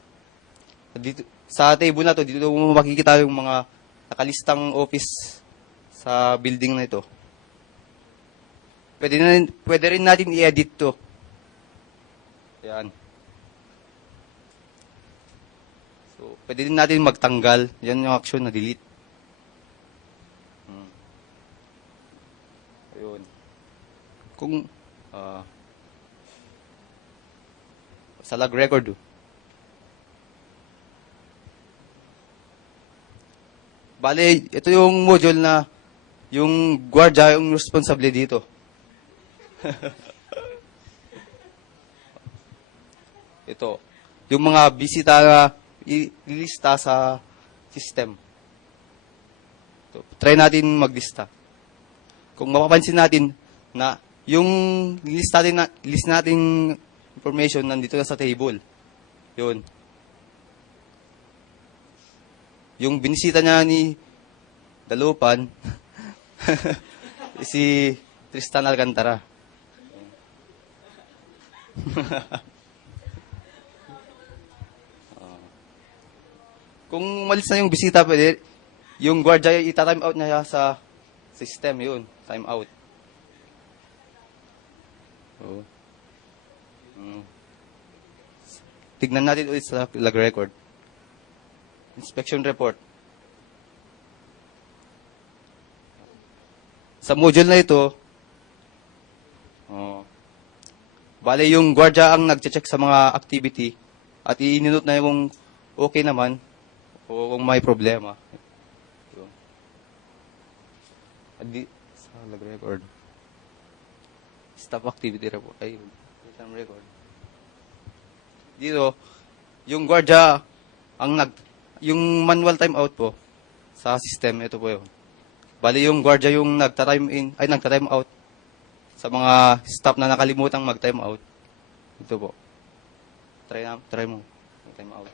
Dito, sa table na to, dito mo makikita yung mga nakalistang office sa building na ito. Pwede rin natin i-edit to. Yan. So, pwede din natin magtanggal. Yan yung action na delete. Ayun. Kung sa log record. Bale, ito yung module na yung guardia yung responsable dito. Ito. Yung mga bisita na ilista sa system. So, try natin maglista. Kung mapapansin natin na yung list natin information nandito na sa table. Yun. Yung binisita niya ni Dalupan, si Tristan Alcantara. Kung malis na yung bisita, pwede, yung guardia, ita-time out niya sa system, yun. Time out. Oh. Tignan natin ulit sa log record. Inspection report. Sa module na ito, bale yung guardia ang nag-check sa mga activity at i-note na yung okay naman o kung may problema. Sa log record. Staff activity report. Ay, record. Dito, yung guardia yung manual timeout po sa system, ito po yun. Bali yung guardia yung nagta-time out sa mga staff na nakalimutang mag-time out. Ito po. Try mo. Mag-time out.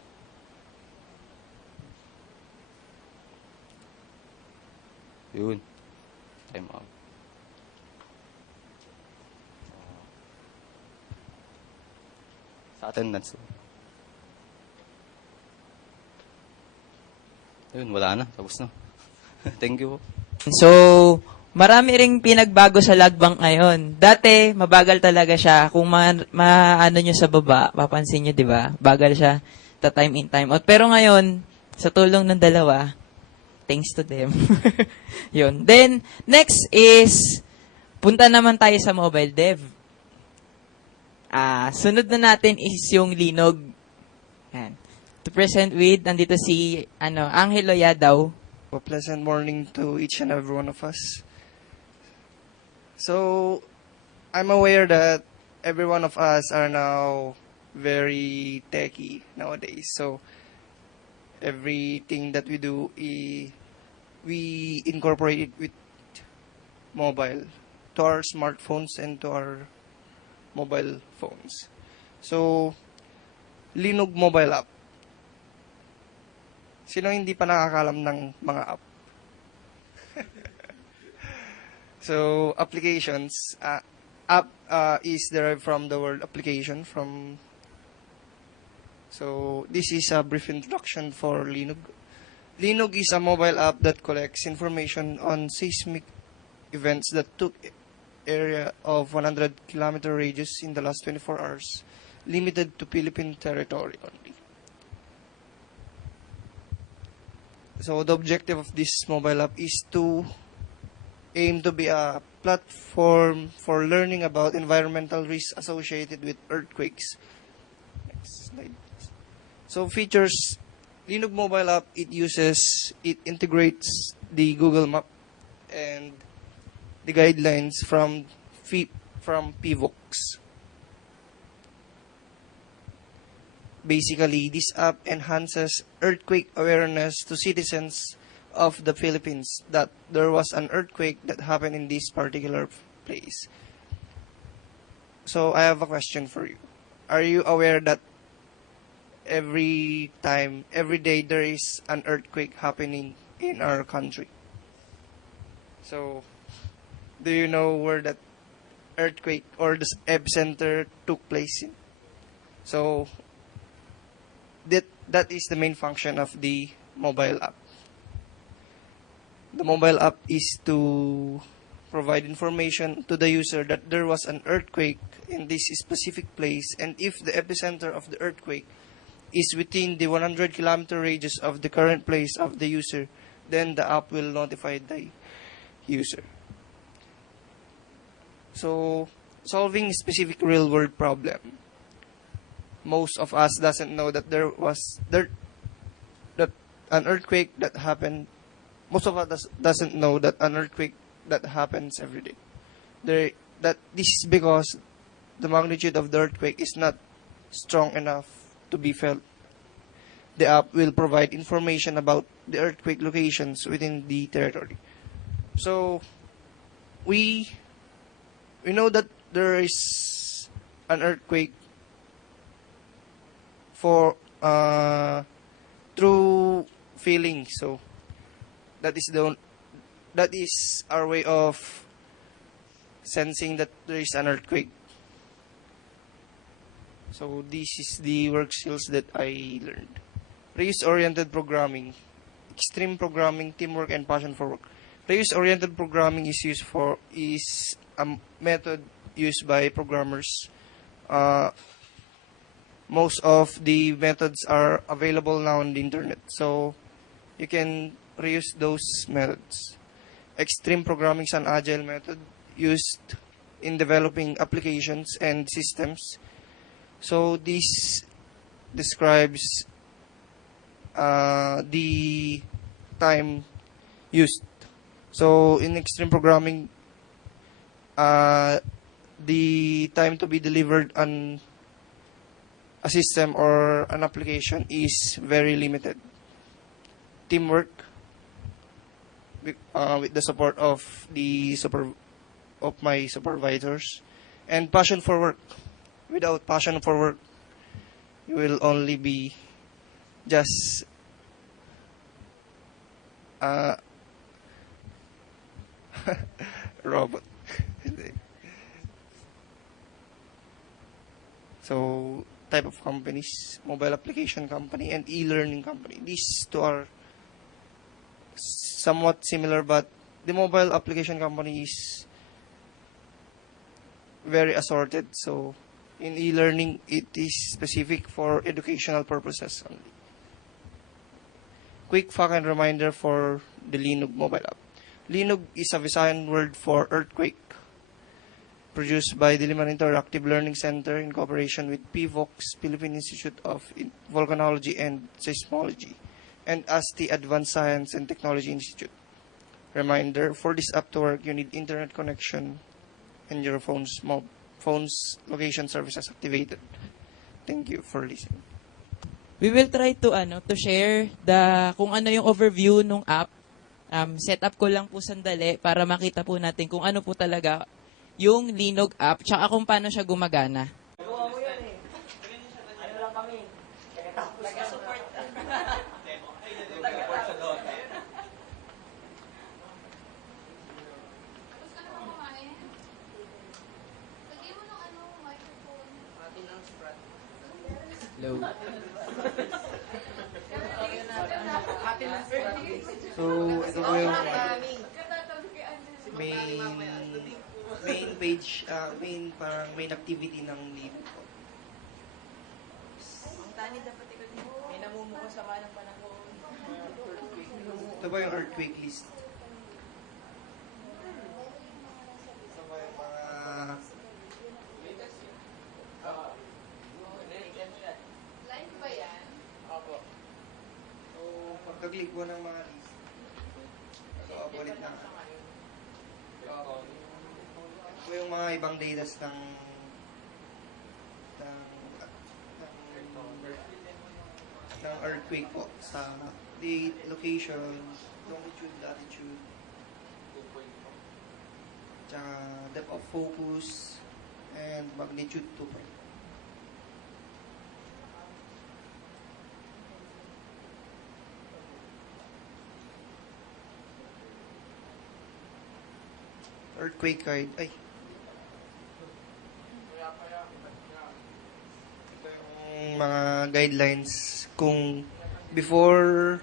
Yun. Time out. Sa attendance. Yun, wala na. Tapos na. Thank you po. So, marami ring pinagbago sa logbank ngayon. Dati, mabagal talaga siya. Kung maano nyo sa baba, papansin nyo, di ba? Bagal siya time in, time out. Pero ngayon, sa tulong ng dalawa, thanks to them. Yun. Then, next is, punta naman tayo sa mobile dev. Sunod na natin is yung Linog. Yan. To present with, nandito si Angelo Yadaw. A pleasant morning to each and every one of us. So, I'm aware that every one of us are now very techy nowadays. So, everything that we do, we incorporate it with mobile, to our smartphones and to our mobile phones. So, Linog mobile app. Sino hindi pa nakakalam ng mga app? So, applications. App is derived from the word application. So, this is a brief introduction for Linog. Linog is a mobile app that collects information on seismic events that took area of 100-kilometer radius in the last 24 hours, limited to Philippine territory only. So the objective of this mobile app is to aim to be a platform for learning about environmental risks associated with earthquakes. Next slide. So features, Linog mobile app, it integrates the Google Map and the guidelines from PVOX. Basically, this app enhances earthquake awareness to citizens of the Philippines that there was an earthquake that happened in this particular place. So I have a question for you. Are you aware that every day there is an earthquake happening in our country? So, do you know where that earthquake or the epicenter took place in? So, that is the main function of the mobile app. The mobile app is to provide information to the user that there was an earthquake in this specific place, and if the epicenter of the earthquake is within the 100-kilometer radius of the current place of the user, then the app will notify the user. So, solving a specific real-world problem. Most of us doesn't know that that an earthquake that happened. Most of us doesn't know that an earthquake that happens every day. That this is because the magnitude of the earthquake is not strong enough to be felt. The app will provide information about the earthquake locations within the territory. So we know that there is an earthquake for through feeling. So that is our way of sensing that there is an earthquake. So this is the work skills that I learned. Reuse-oriented programming, extreme programming, teamwork, and passion for work. Reuse-oriented programming is a method used by programmers. Most of the methods are available now on the internet, so you can reuse those methods. Extreme programming is an agile method used in developing applications and systems. So this describes the time used. So in extreme programming, the time to be delivered on a system or an application is very limited. Teamwork, with the support of my supervisors, and passion for work. Without passion for work, you will only be just robot. So, type of companies, mobile application company and e-learning company. These two are somewhat similar, but the mobile application company is very assorted. So, in e-learning, it is specific for educational purposes only. Quick fact and reminder for the Linog mobile app. Linog is a Visayan word for earthquake, produced by the Diliman Interactive Learning Center in cooperation with PVOX, Philippine Institute of Volcanology and Seismology, and ASTI Advanced Science and Technology Institute. Reminder, for this app to work, you need internet connection and your phone's location services activated. Thank you for listening. We will try to share kung ano yung overview ng app. Set up ko lang po sandali para makita po natin kung ano po talaga yung Linog app tsaka kung paano siya gumagana. So, ito po yung main page, main activity ng lead. Ito po yung earthquake list. Ito po yung mga... Live ba yan? Opo. So, pagka-click po ng mga list. So, ulit na. Ito po yung mga ibang datas ng earthquake po sa date, location, longitude, latitude, tsaka depth of focus, and magnitude 2. Earthquake card. Ay. Ito yung mga guidelines kung before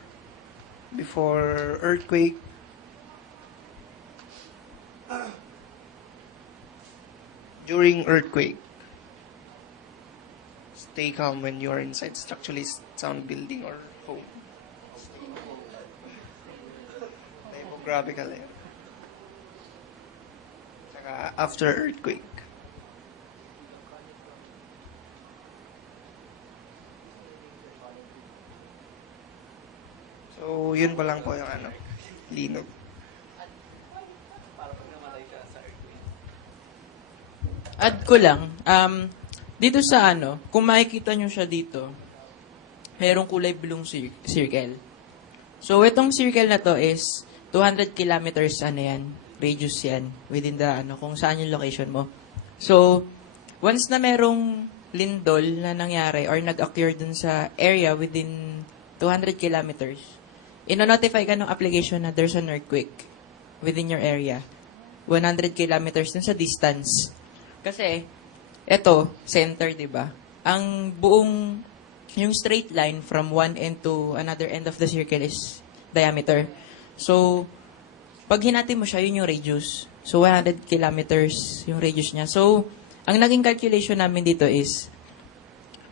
earthquake, during earthquake, stay calm when you are inside structurally sound building or home. Typographical eh. Saka after earthquake. So, yun pa lang po yung linog. Add ko lang, dito sa kung makikita nyo siya dito, merong kulay blue circle. So, itong circle na to is 200 kilometers, radius yan, within the, kung saan yung location mo. So, once na merong lindol na nangyari or nag-occur dun sa area within 200 kilometers, ino-notify ka ng application na there's an earthquake within your area. 100 kilometers dun sa distance. Kasi, eto, center, di ba? Ang buong, yung straight line from one end to another end of the circle is diameter. So, pag hinati mo siya, yun yung radius. So, 100 kilometers yung radius niya. So, ang naging calculation namin dito is,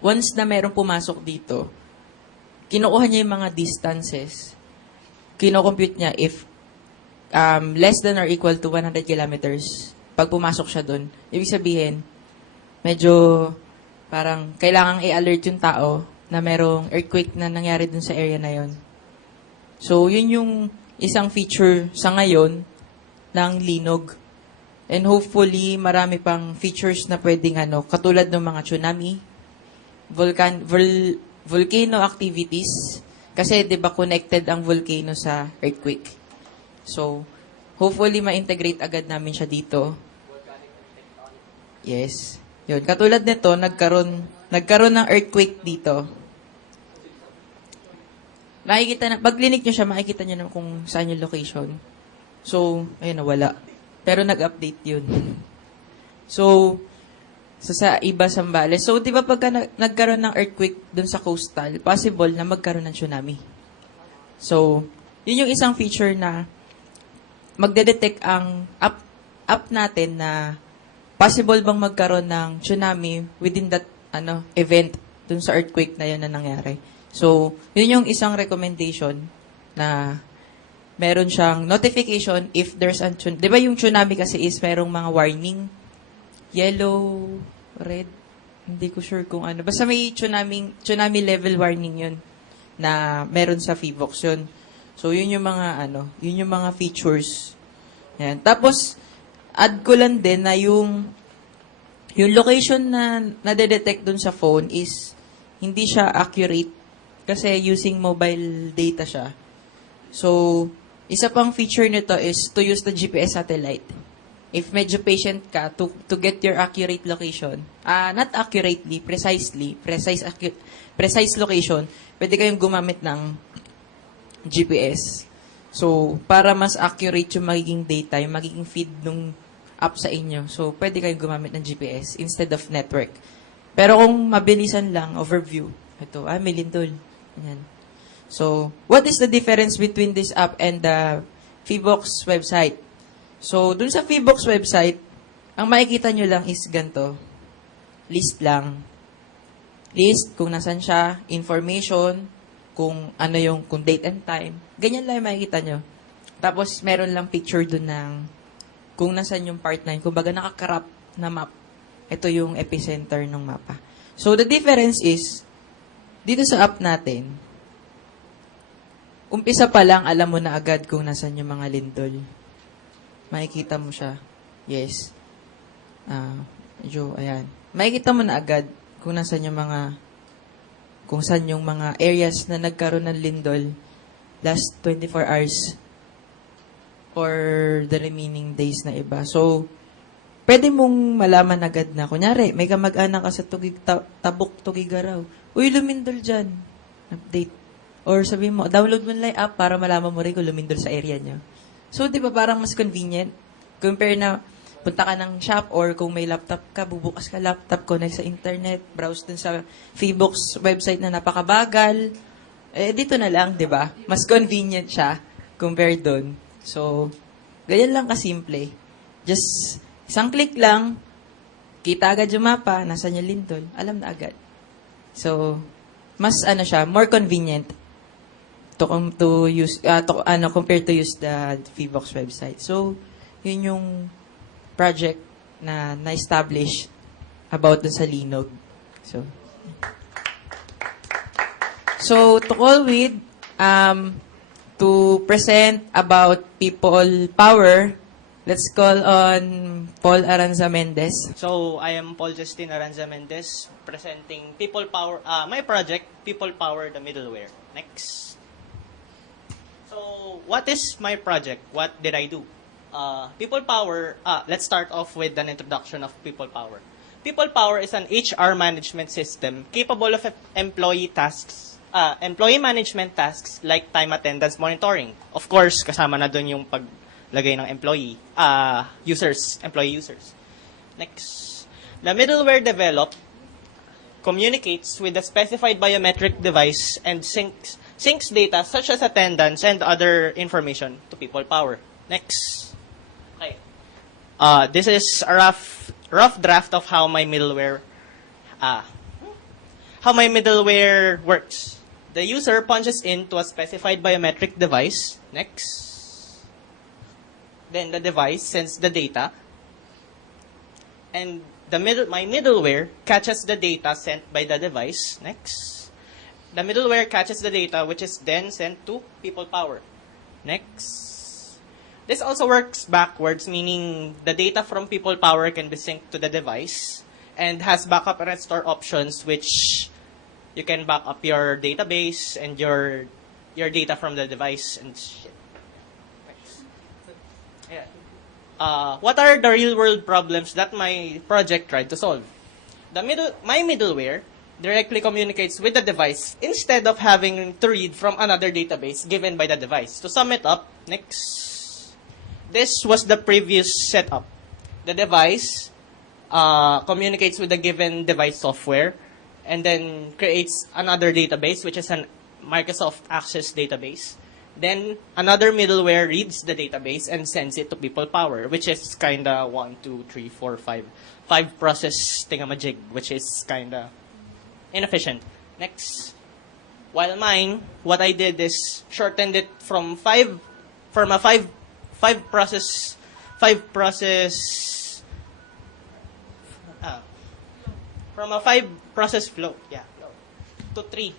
once na merong pumasok dito, kinukuha niya yung mga distances. Kino-compute niya if less than or equal to 100 kilometers, pag pumasok siya doon, ibig sabihin, medyo parang kailangang i-alert yung tao na merong earthquake na nangyari dun sa area na yon. So, yun yung isang feature sa ngayon ng linog. And hopefully, marami pang features na pwedeng katulad ng mga tsunami, volcano activities, kasi 'di ba connected ang volcano sa earthquake. So, hopefully ma-integrate agad namin siya dito. Yes. Yun, katulad nito, nagkaroon ng earthquake dito. Pag clinic nyo siya, makikita nyo na kung saan yung location. So, ayun, nawala. Pero nag-update yun. So, sa iba Sambales. So, di ba pagka nagkaroon ng earthquake dun sa coastal, possible na magkaroon ng tsunami. So, yun yung isang feature na magde-detect ang app natin na possible bang magkaroon ng tsunami within that event dun sa earthquake na yun na nangyari. So, yun yung isang recommendation na meron siyang notification if there's a tsunami. Di ba yung tsunami kasi is merong mga warning? Yellow, red, hindi ko sure kung ano. Basta may tsunami level warning yun na meron sa FIVOX yun. So, yun yung mga yun yung mga features. Yan. Tapos, add ko lang din na yung location na nade-detect dun sa phone is hindi siya accurate kasi using mobile data siya. So, isa pang feature nito is to use the GPS satellite. If medyo patient ka to get your accurate location, not accurately, precise location, pwede kayong gumamit ng GPS. So, para mas accurate yung magiging data, yung magiging feed nung app sa inyo. So, pwede kayong gumamit ng GPS instead of network. Pero kung mabilisan lang, overview, ito, may lindol. Ayan. So, what is the difference between this app and the Feebox website? So, dun sa Feebox website, ang makikita nyo lang is ganito. List lang. List, kung nasan siya, information, kung ano yung, kung date and time. Ganyan lang yung makikita nyo. Tapos, meron lang picture dun ng kung nasan yung part 9. Kumbaga, nakakarap na map. Ito yung epicenter ng mapa. So, the difference is, dito sa app natin, umpisa pa lang, alam mo na agad kung nasan yung mga lindol. Makikita mo siya. Yes. Ayan. Makikita mo na agad kung nasan yung mga, kung saan yung mga areas na nagkaroon ng lindol last 24 hours or the remaining days na iba. So, pwede mong malaman agad na, kunyari, may kamag-anak ka sa Tabuk, Tugigaraw. Uy, lumindol dyan. Update. Or sabihin mo, download mo na yung app para malaman mo rin kung lumindol sa area nyo. So, di ba parang mas convenient? Compare na, punta ka ng shop or kung may laptop ka, bubukas ka laptop, connect sa internet, browse dun sa Feebox website na napakabagal. Dito na lang, di ba? Mas convenient siya compared dun. So, ganyan lang kasimple. Just, isang click lang, kita agad yung mapa, nasan yung lindol, alam na agad. So, mas siya, more convenient to use, compared to use the Feebox website. So, yun yung project na na-establish about dun sa Linog. So to call with, to present about people power, let's call on Paul Aranza Mendez. So I am Paul Justin Aranza Mendez, presenting People Power, my project, People Power, the middleware. Next. So what is my project? What did I do? People Power, let's start off with an introduction of People Power. People Power is an HR management system capable of employee management tasks like time attendance monitoring. Of course, kasama na dun yung paglagay ng employee users. Next. The middleware developed communicates with the specified biometric device and syncs data such as attendance and other information to People Power. Next. Okay. This is a rough draft of how my middleware works. The user punches into a specified biometric device. Next. Then the device sends the data. And my middleware catches the data sent by the device. Next. The middleware catches the data which is then sent to People Power. Next. This also works backwards, meaning the data from People Power can be synced to the device and has backup and restore options which you can back up your database and your data from the device and shit. Yeah. What are the real-world problems that my project tried to solve? My middleware directly communicates with the device instead of having to read from another database given by the device. To sum it up, next. This was the previous setup. The device communicates with the given device software and then creates another database, which is an Microsoft Access database. Then another middleware reads the database and sends it to People Power, which is kind of 5 process thingamajig, which is kind of inefficient. Next. While mine, what I did is shortened it from a five process flow, to 3.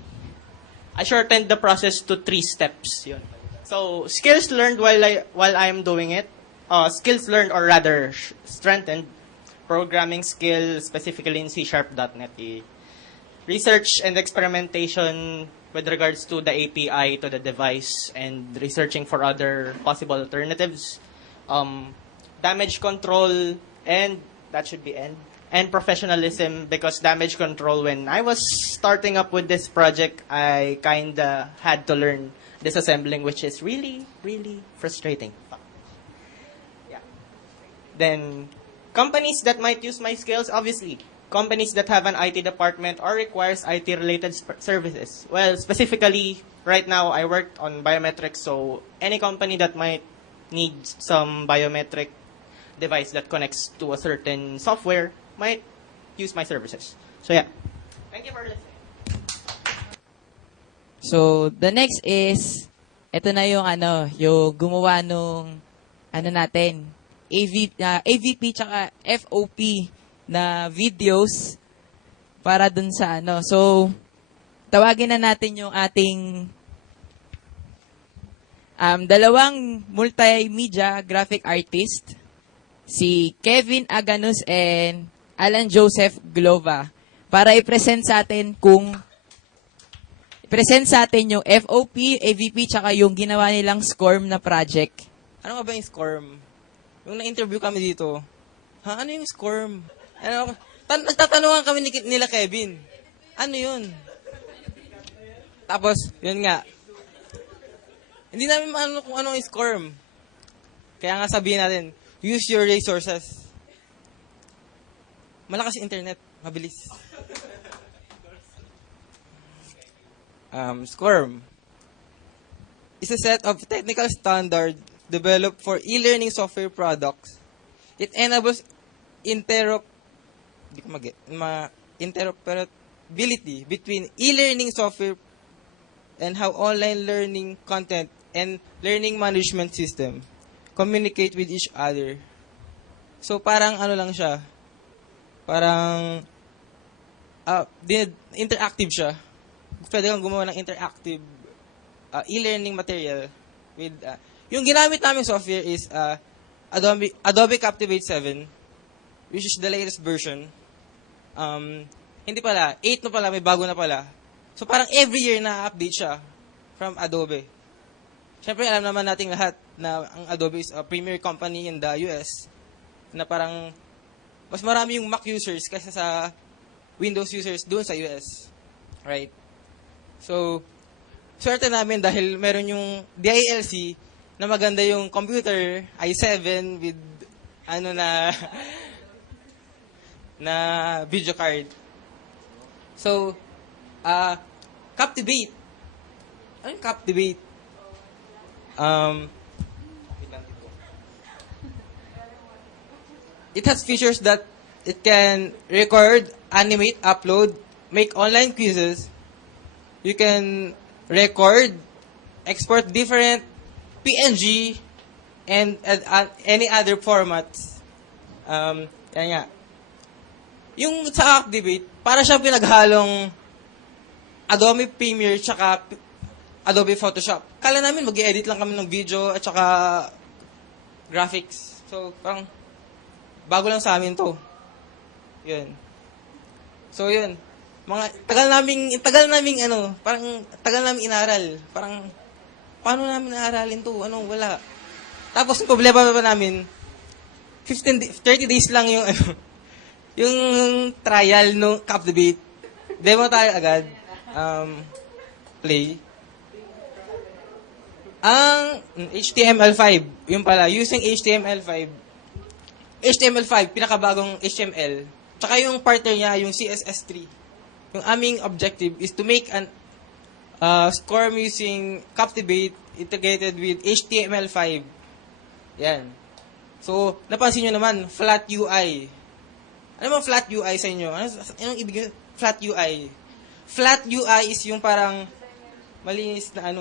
I shortened the process to 3 steps. Yun. So skills learned while I am doing it, skills learned or rather strengthened, programming skill specifically in C#.NET, research and experimentation with regards to the API to the device and researching for other possible alternatives, damage control, and that should be end. And professionalism, because damage control, when I was starting up with this project, I kinda had to learn disassembling, which is really, really frustrating. Yeah. Then, companies that might use my skills, obviously, companies that have an IT department or requires IT-related services. Well, specifically, right now, I work on biometrics, so any company that might need some biometric device that connects to a certain software might use my services. So yeah. Thank you for listening. So, the next is, ito na yung yung gumawa nung, natin, AVP tsaka FOP na videos para dun sa So, tawagin na natin yung ating dalawang multimedia graphic artist, si Kevin Aganus and Alan Joseph Glova, para i-present sa atin yung FOP, AVP, tsaka yung ginawa nilang SCORM na project. Ano nga ba yung SCORM? Yung na-interview kami dito. Ano yung SCORM? Nagtatanungan kami nila Kevin. Ano yun? Tapos, yun nga. Hindi namin maano kung ano yung SCORM. Kaya nga sabihin natin, use your resources. Malakas yung internet. Mabilis. SCORM is a set of technical standards developed for e-learning software products. It enables interoperability between e-learning software and how online learning content and learning management system communicate with each other. So parang lang siya. Parang interactive siya. Pwede kang gumawa ng interactive e-learning material with yung ginamit namin software is Adobe Captivate 7, which is the latest version. Hindi pala, 8 na pala, may bago na pala. So parang every year na-update siya from Adobe. Siyempre alam naman nating lahat na ang Adobe is a premier company in the US, na parang mas marami yung Mac users kaysa sa Windows users doon sa US. Right? So, swerte namin dahil meron yung DILC na maganda yung computer, i7 with na video card. So, Captivate. Ano yung Captivate? It has features that it can record, animate, upload, make online quizzes. You can record, export different PNG and any other formats. Yan nga. Yung sa Captivate, para siyang pinaghalong Adobe Premiere tsaka Adobe Photoshop. Kala namin mag-edit lang kami ng video at tsaka graphics. So, parang bago lang sa amin to. Yun. So, yun. Tagal naming inaral. Parang, paano namin naaralin to? Wala. Tapos, yung problema pa namin, 30 days lang yung, yung trial no Captivate. Demo tayo agad. Play. Ang HTML5, yung pala, using HTML5, pinakabagong HTML, tsaka yung partner niya, yung CSS3. Yung aming objective is to make an SCORM using Captivate integrated with HTML5. Yan. So, napansin nyo naman, flat UI. Ano bang flat UI sa inyo? Anong ibig flat UI? Flat UI is yung parang malinis na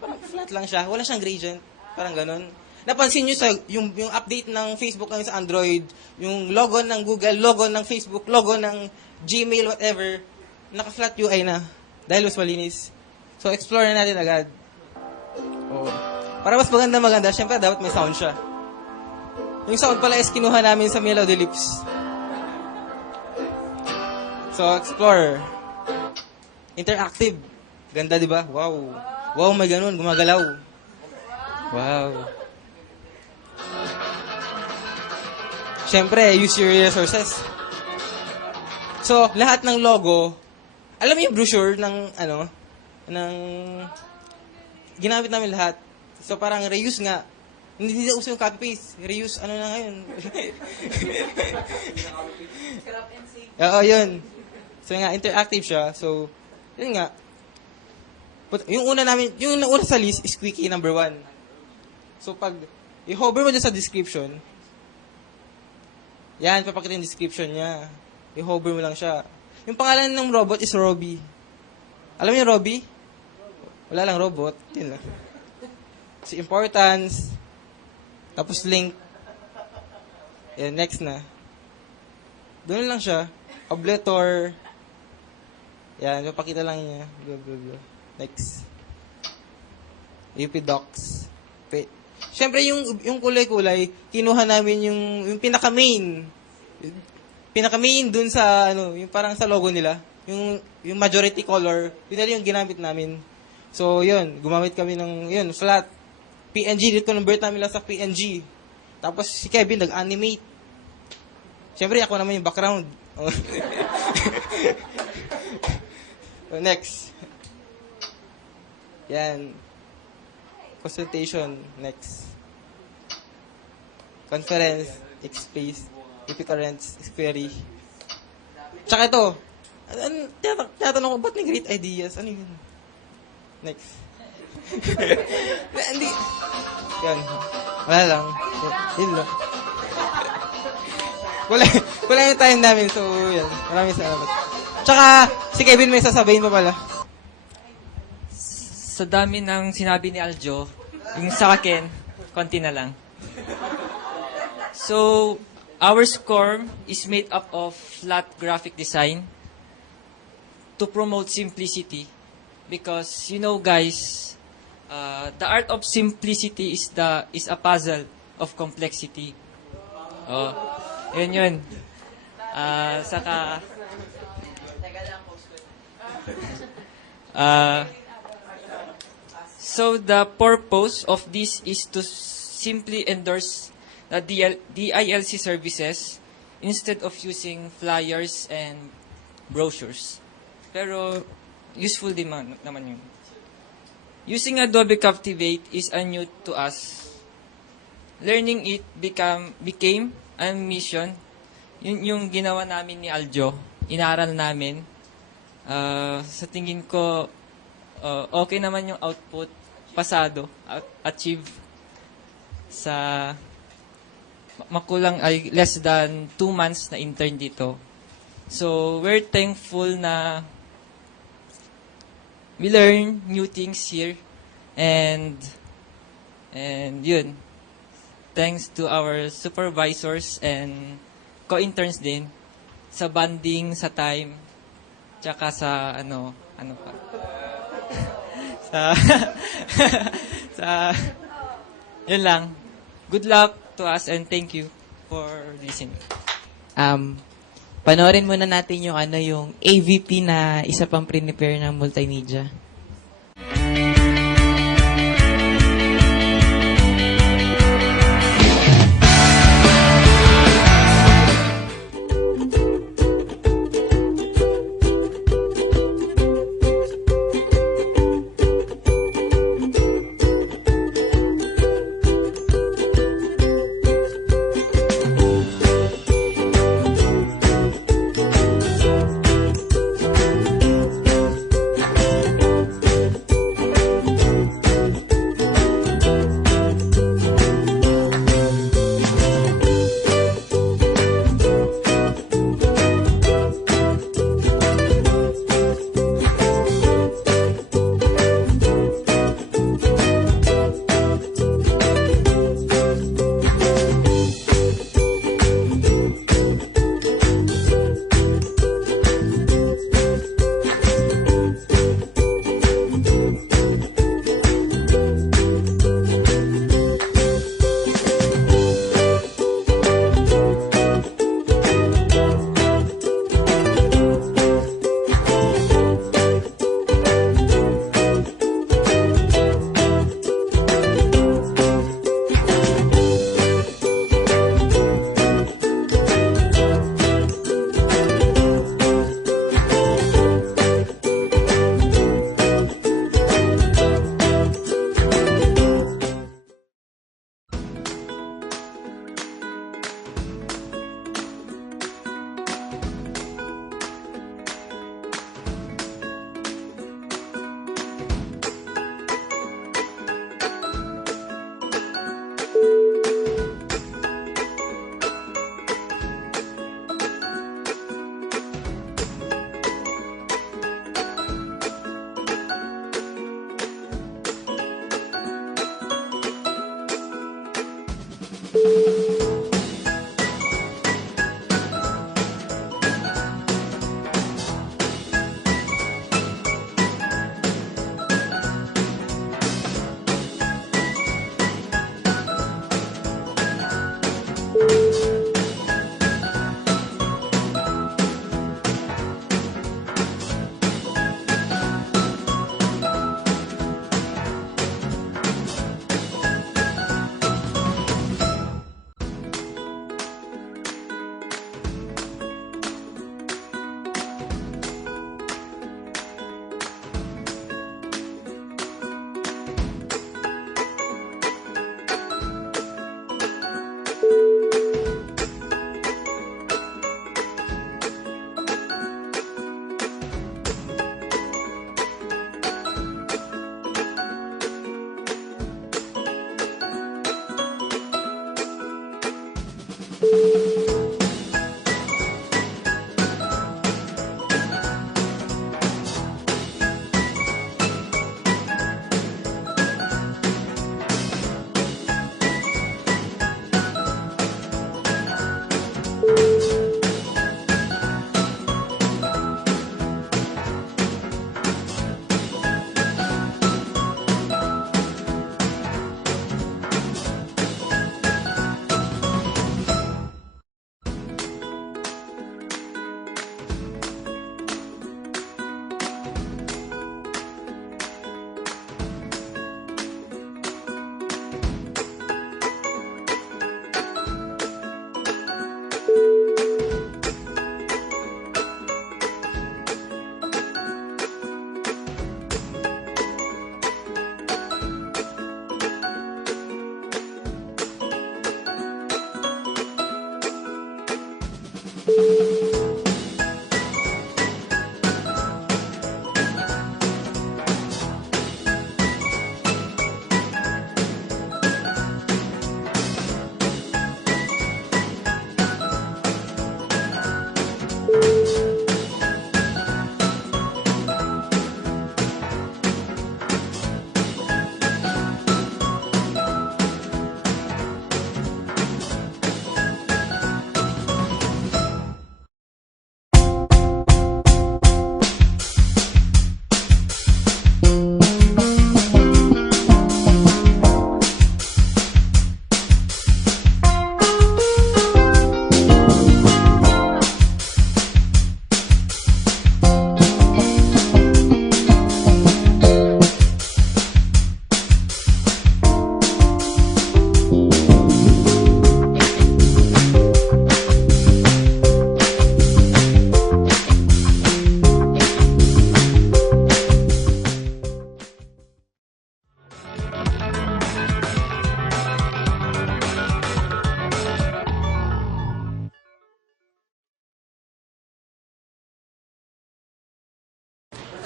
parang flat lang siya. Wala siyang gradient. Parang ganun. Napansin nyo sa yung update ng Facebook ngayon sa Android, yung logo ng Google, logo ng Facebook, logo ng Gmail, whatever, naka-flat UI na. Dahil mas malinis. So, explore na natin agad. Para mas maganda, syempre dapat may sound siya. Yung sound pala is kinuha namin sa Melody Lips. So, explore. Interactive. Ganda, di ba? Wow. Wow, may ganun. Gumagalaw. Wow. Siyempre, use your resources. So, lahat ng logo, alam mo yung brochure ng, ginamit namin lahat. So, parang reuse nga. Hindi na uso yung copy-paste. Reuse, na ngayon? Oo, yun. So nga, interactive siya. So, yun nga. But, yung una sa list is Quickie number 1. So, pag i-hover mo dyan sa description, yan, papakita yung description niya. I-hover mo lang siya. Yung pangalan ng robot is Robbie. Alam mo yung Robbie? Wala lang robot. Yun lang. Si importance, tapos link. Yan, next na. Doon lang siya. Obletor. Yan, papakita lang niya. Blah, blah, blah. Next. UP Docs. Wait. Siyempre, yung kulay-kulay, kinuha namin yung pinaka-main. Pinaka-main dun sa, yung parang sa logo nila. Yung majority color, yun na yung ginamit namin. So, yun, gumamit kami ng, flat. PNG, convert namin lang sa PNG. Tapos, si Kevin nag-animate. Siyempre, ako naman yung background. Next. Yan. Consultation. Next. Conference. X-Space. Currents. Query. Tsaka ito. Tinatanong ko, ba't may great ideas? Ano yun? Next. Hindi. Yan. Wala lang. Yun lang. Wala yung time namin. So, yan. Maraming salamat. Tsaka, si Kevin may sasabihin pa pala. Sa dami ng sinabi ni Aljo, yung sa akin, konti na lang. So, our SCORM is made up of flat graphic design to promote simplicity. Because, guys, the art of simplicity is a puzzle of complexity. Oh, yun. Saka, so the purpose of this is to simply endorse the DILC services instead of using flyers and brochures. Pero useful din naman yun. Using Adobe Captivate is new to us. Learning it became a mission. Yun yung ginawa namin ni Aljo. Inaral namin. Sa tingin ko, okay naman yung output pasado, achieve sa makulang ay less than 2 months na intern dito. So, we're thankful na we learn new things here and yun. Thanks to our supervisors and co-interns din sa bonding, sa time, tsaka sa ano pa. Yun lang. Good luck to us and thank you for listening. Panoorin muna natin yung AVP na isa pang prepare ng multimedia.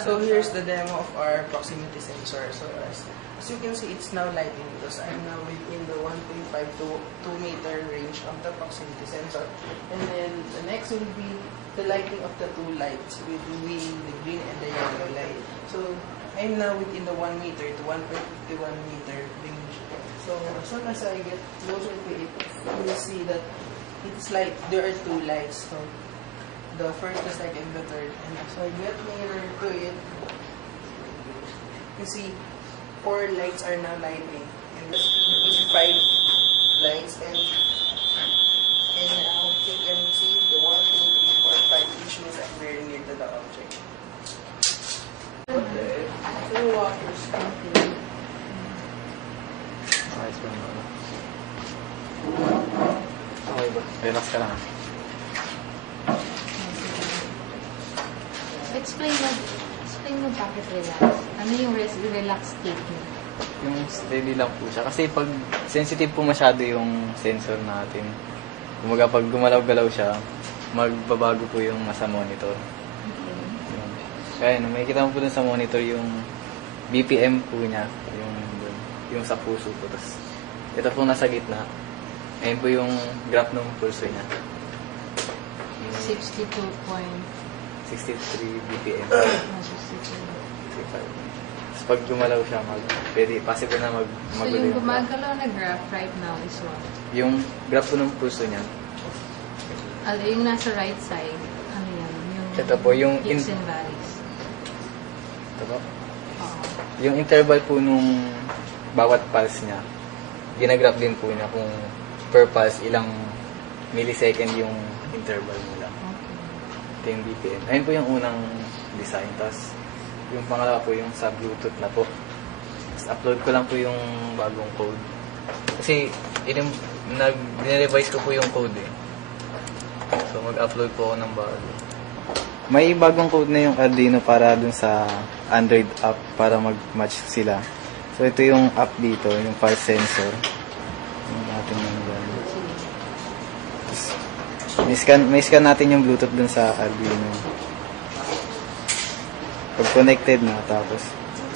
So here's the demo of our proximity sensor. So as you can see, it's now lighting because I'm now within the 1.5 to 2 meter range of the proximity sensor. And then the next will be the lighting of the two lights with the green and the yellow light. So I'm now within the 1 meter to 1.51 meter range. So as soon as I get closer to it, you will see that it's like there are two lights. So the first, the second, the third. And as I get nearer to it, you see 4 lights are now lighting. And this is 5 lights. And now you can see the 1, 2, 3, 4, 5, which means I'm very near to the object. Okay. So water sprinkling. Okay ba? Relax ka lang. Explain mo bakit relax. Ano yung relax state mo? Yung steady lang po siya. Kasi pag sensitive po masyado yung sensor natin, kumaga pag gumalaw-galaw siya, magbabago po yung nasa monitor. Yun. Kaya makikita mo po dun sa monitor yung BPM po niya, yung sa puso po. Tapos, ito po nasa gitna. Ayun po yung graph ng pulso niya. 62 63 BPM. 63. Tapos pag gumalaw siya, possible na So magulo yung yung graph. gumagalaw na graph right now is what? Yung graph po ng pulso niya. Yung nasa right side, ano yan? Yung Ito po, yung peaks and valleys. Ito po? Yung interval po nung bawat pulse niya, ginagraph din po niya kung per pulse ilang millisecond yung interval nila. Ito yung BPM. Ayun po yung unang design. Tapos yung pangalawa po yung sa Bluetooth na po. Tapos upload ko lang po yung bagong code. Kasi nag-revise ko po yung code eh. So mag-upload po ako ng bago. May bagong code na yung Arduino para dun sa Android app para mag-match sila. So ito yung app dito, yung pulse sensor. Yung natin yung may scan natin yung Bluetooth dun sa Arduino. Pag connected na, tapos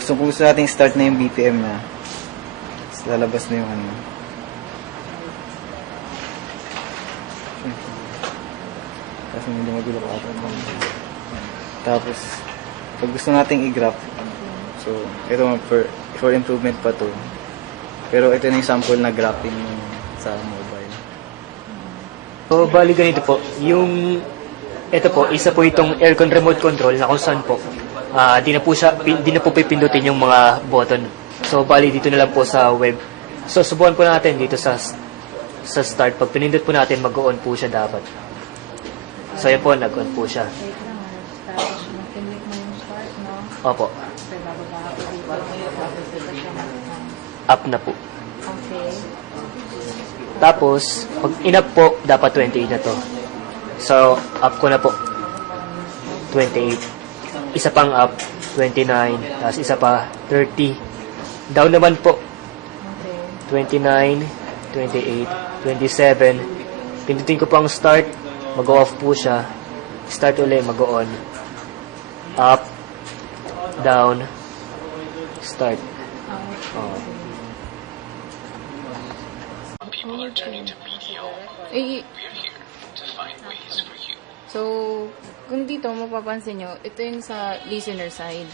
gusto natin start na yung BPM na. Tapos lalabas na yung ano. Tapos hindi magulo ka ata. Tapos pag gusto nating i-graph, so ito for improvement pa to. Pero ito na yung sample na graphing sa mobile. So, bali ganito po, ito po, isa po itong aircon remote control na kung saan po, di na po pipindutin yung mga button. So, bali dito na lang po sa web. So, subukan po natin dito sa start. Pag pinindot po natin, mag-on po siya dapat. So, yan po, nag-on po siya. Opo. Up na po. Okay. Tapos, pag in-up po, dapat 28 na to. So, up ko na po. 28. Isa pang up, 29. Tapos isa pa, 30. Down naman po. 29, 28, 27. Pindutin ko po ang start. mag-off po siya. Start ulit, mag-on. Up, down, start. So, kung dito mapapansin nyo, ito yung sa listener side.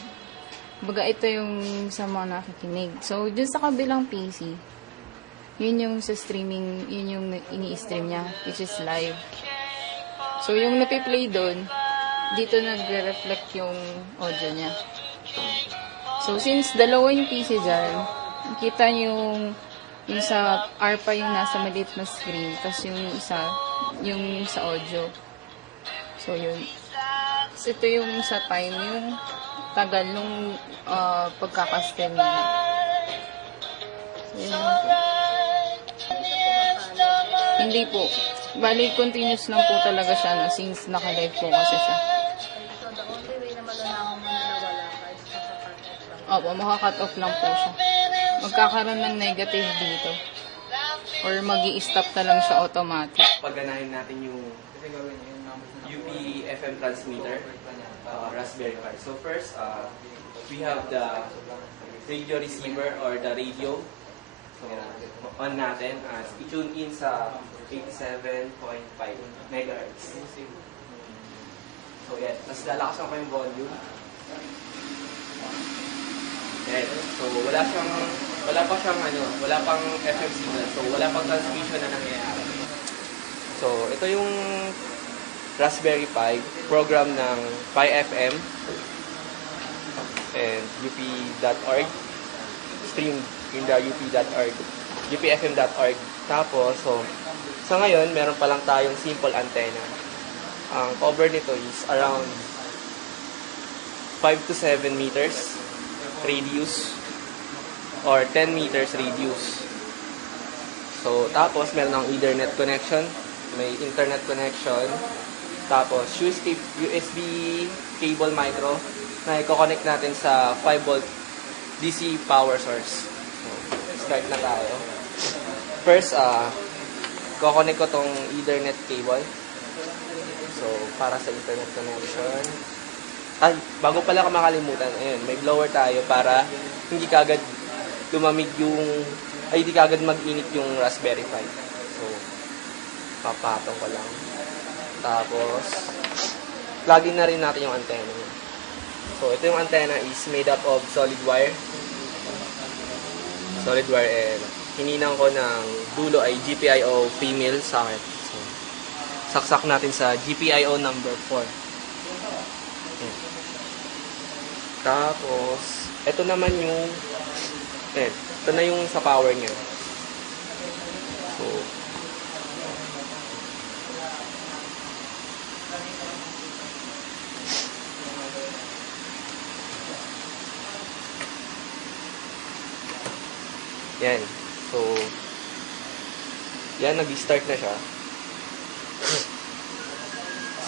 Baga, ito yung sa mga nakikinig. So, dun sa kabilang PC, yun yung sa streaming, yun yung ini-stream niya, which is live. So, yung napiplay dun, dito nagre-reflect yung audio niya. So, since dalawa yung PC dyan, kita nyo yung sa ARPA yung nasa maliit na screen, tapos yung isa, yung sa audio. So, yun. So, ito yung sa time, yung tagal nung pagkakastem niya. So, yun lang po. Hindi po. Bali, continuous lang po talaga siya na since naka-live po kasi siya. Opo, maka-cut off lang po siya. Magkakaroon ng negative dito. Or mag-i-stop na lang siya automatic. Pagganahin natin yung UP FM transmitter, Raspberry Pi. So first, we have the radio receiver or the radio. So, on natin, i-tune in sa 87.5 MHz. So, yan. Tapos lalakasan ko yung volume. Yan. So, wala pang FM signal. So, wala pang transmission na nangyayari. So, ito yung Raspberry Pi, program ng Pi FM and up.org, stream in the up.org, upfm.org. Tapos, so, sa ngayon, meron pa lang tayong simple antenna. Ang cover nito is around 5 to 7 meters radius or 10 meters radius. So, tapos, meron ng Ethernet connection, may internet connection, tapos USB cable micro na i-connect natin sa 5 volt DC power source. So, start na tayo. First, connect ko tong Ethernet cable. So, para sa internet connection. Ay, bago pala ka makalimutan, ayun, may blower tayo para hindi kagad lumamig hindi kagad mag-init yung Raspberry Pi. So, papatong ko lang. Tapos, plug-in na rin natin yung antenna niya. So, ito yung antenna is made up of solid wire. Solid wire, and hininang ko ng dulo ay GPIO female socket. So, saksak natin sa GPIO number 4. Ayan. Tapos, ito naman yung, ito na yung sa power niya. So, yan. So, yan, nag-start na siya.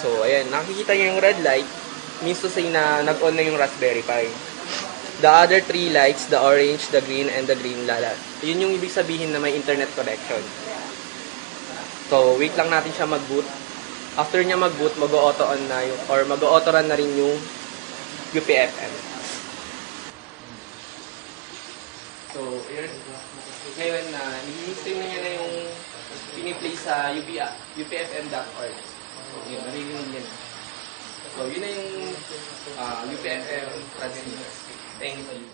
So, ayan, nakikita niyo yung red light, means to say na nag-on na yung Raspberry Pi. The other 3 lights, the orange, the green, and the green lalat. Yun yung ibig sabihin na may internet connection. So, wait lang natin siya mag-boot. After niya mag-boot, mag-auto on na yung, or mag-auto run na rin yung UPFM. So, yun. Ngayon na, i-stream niya na yung piniplay sa upfm.org. So, yun, narinig niya na. So, yun na yung UPFM transmitter. Thank you.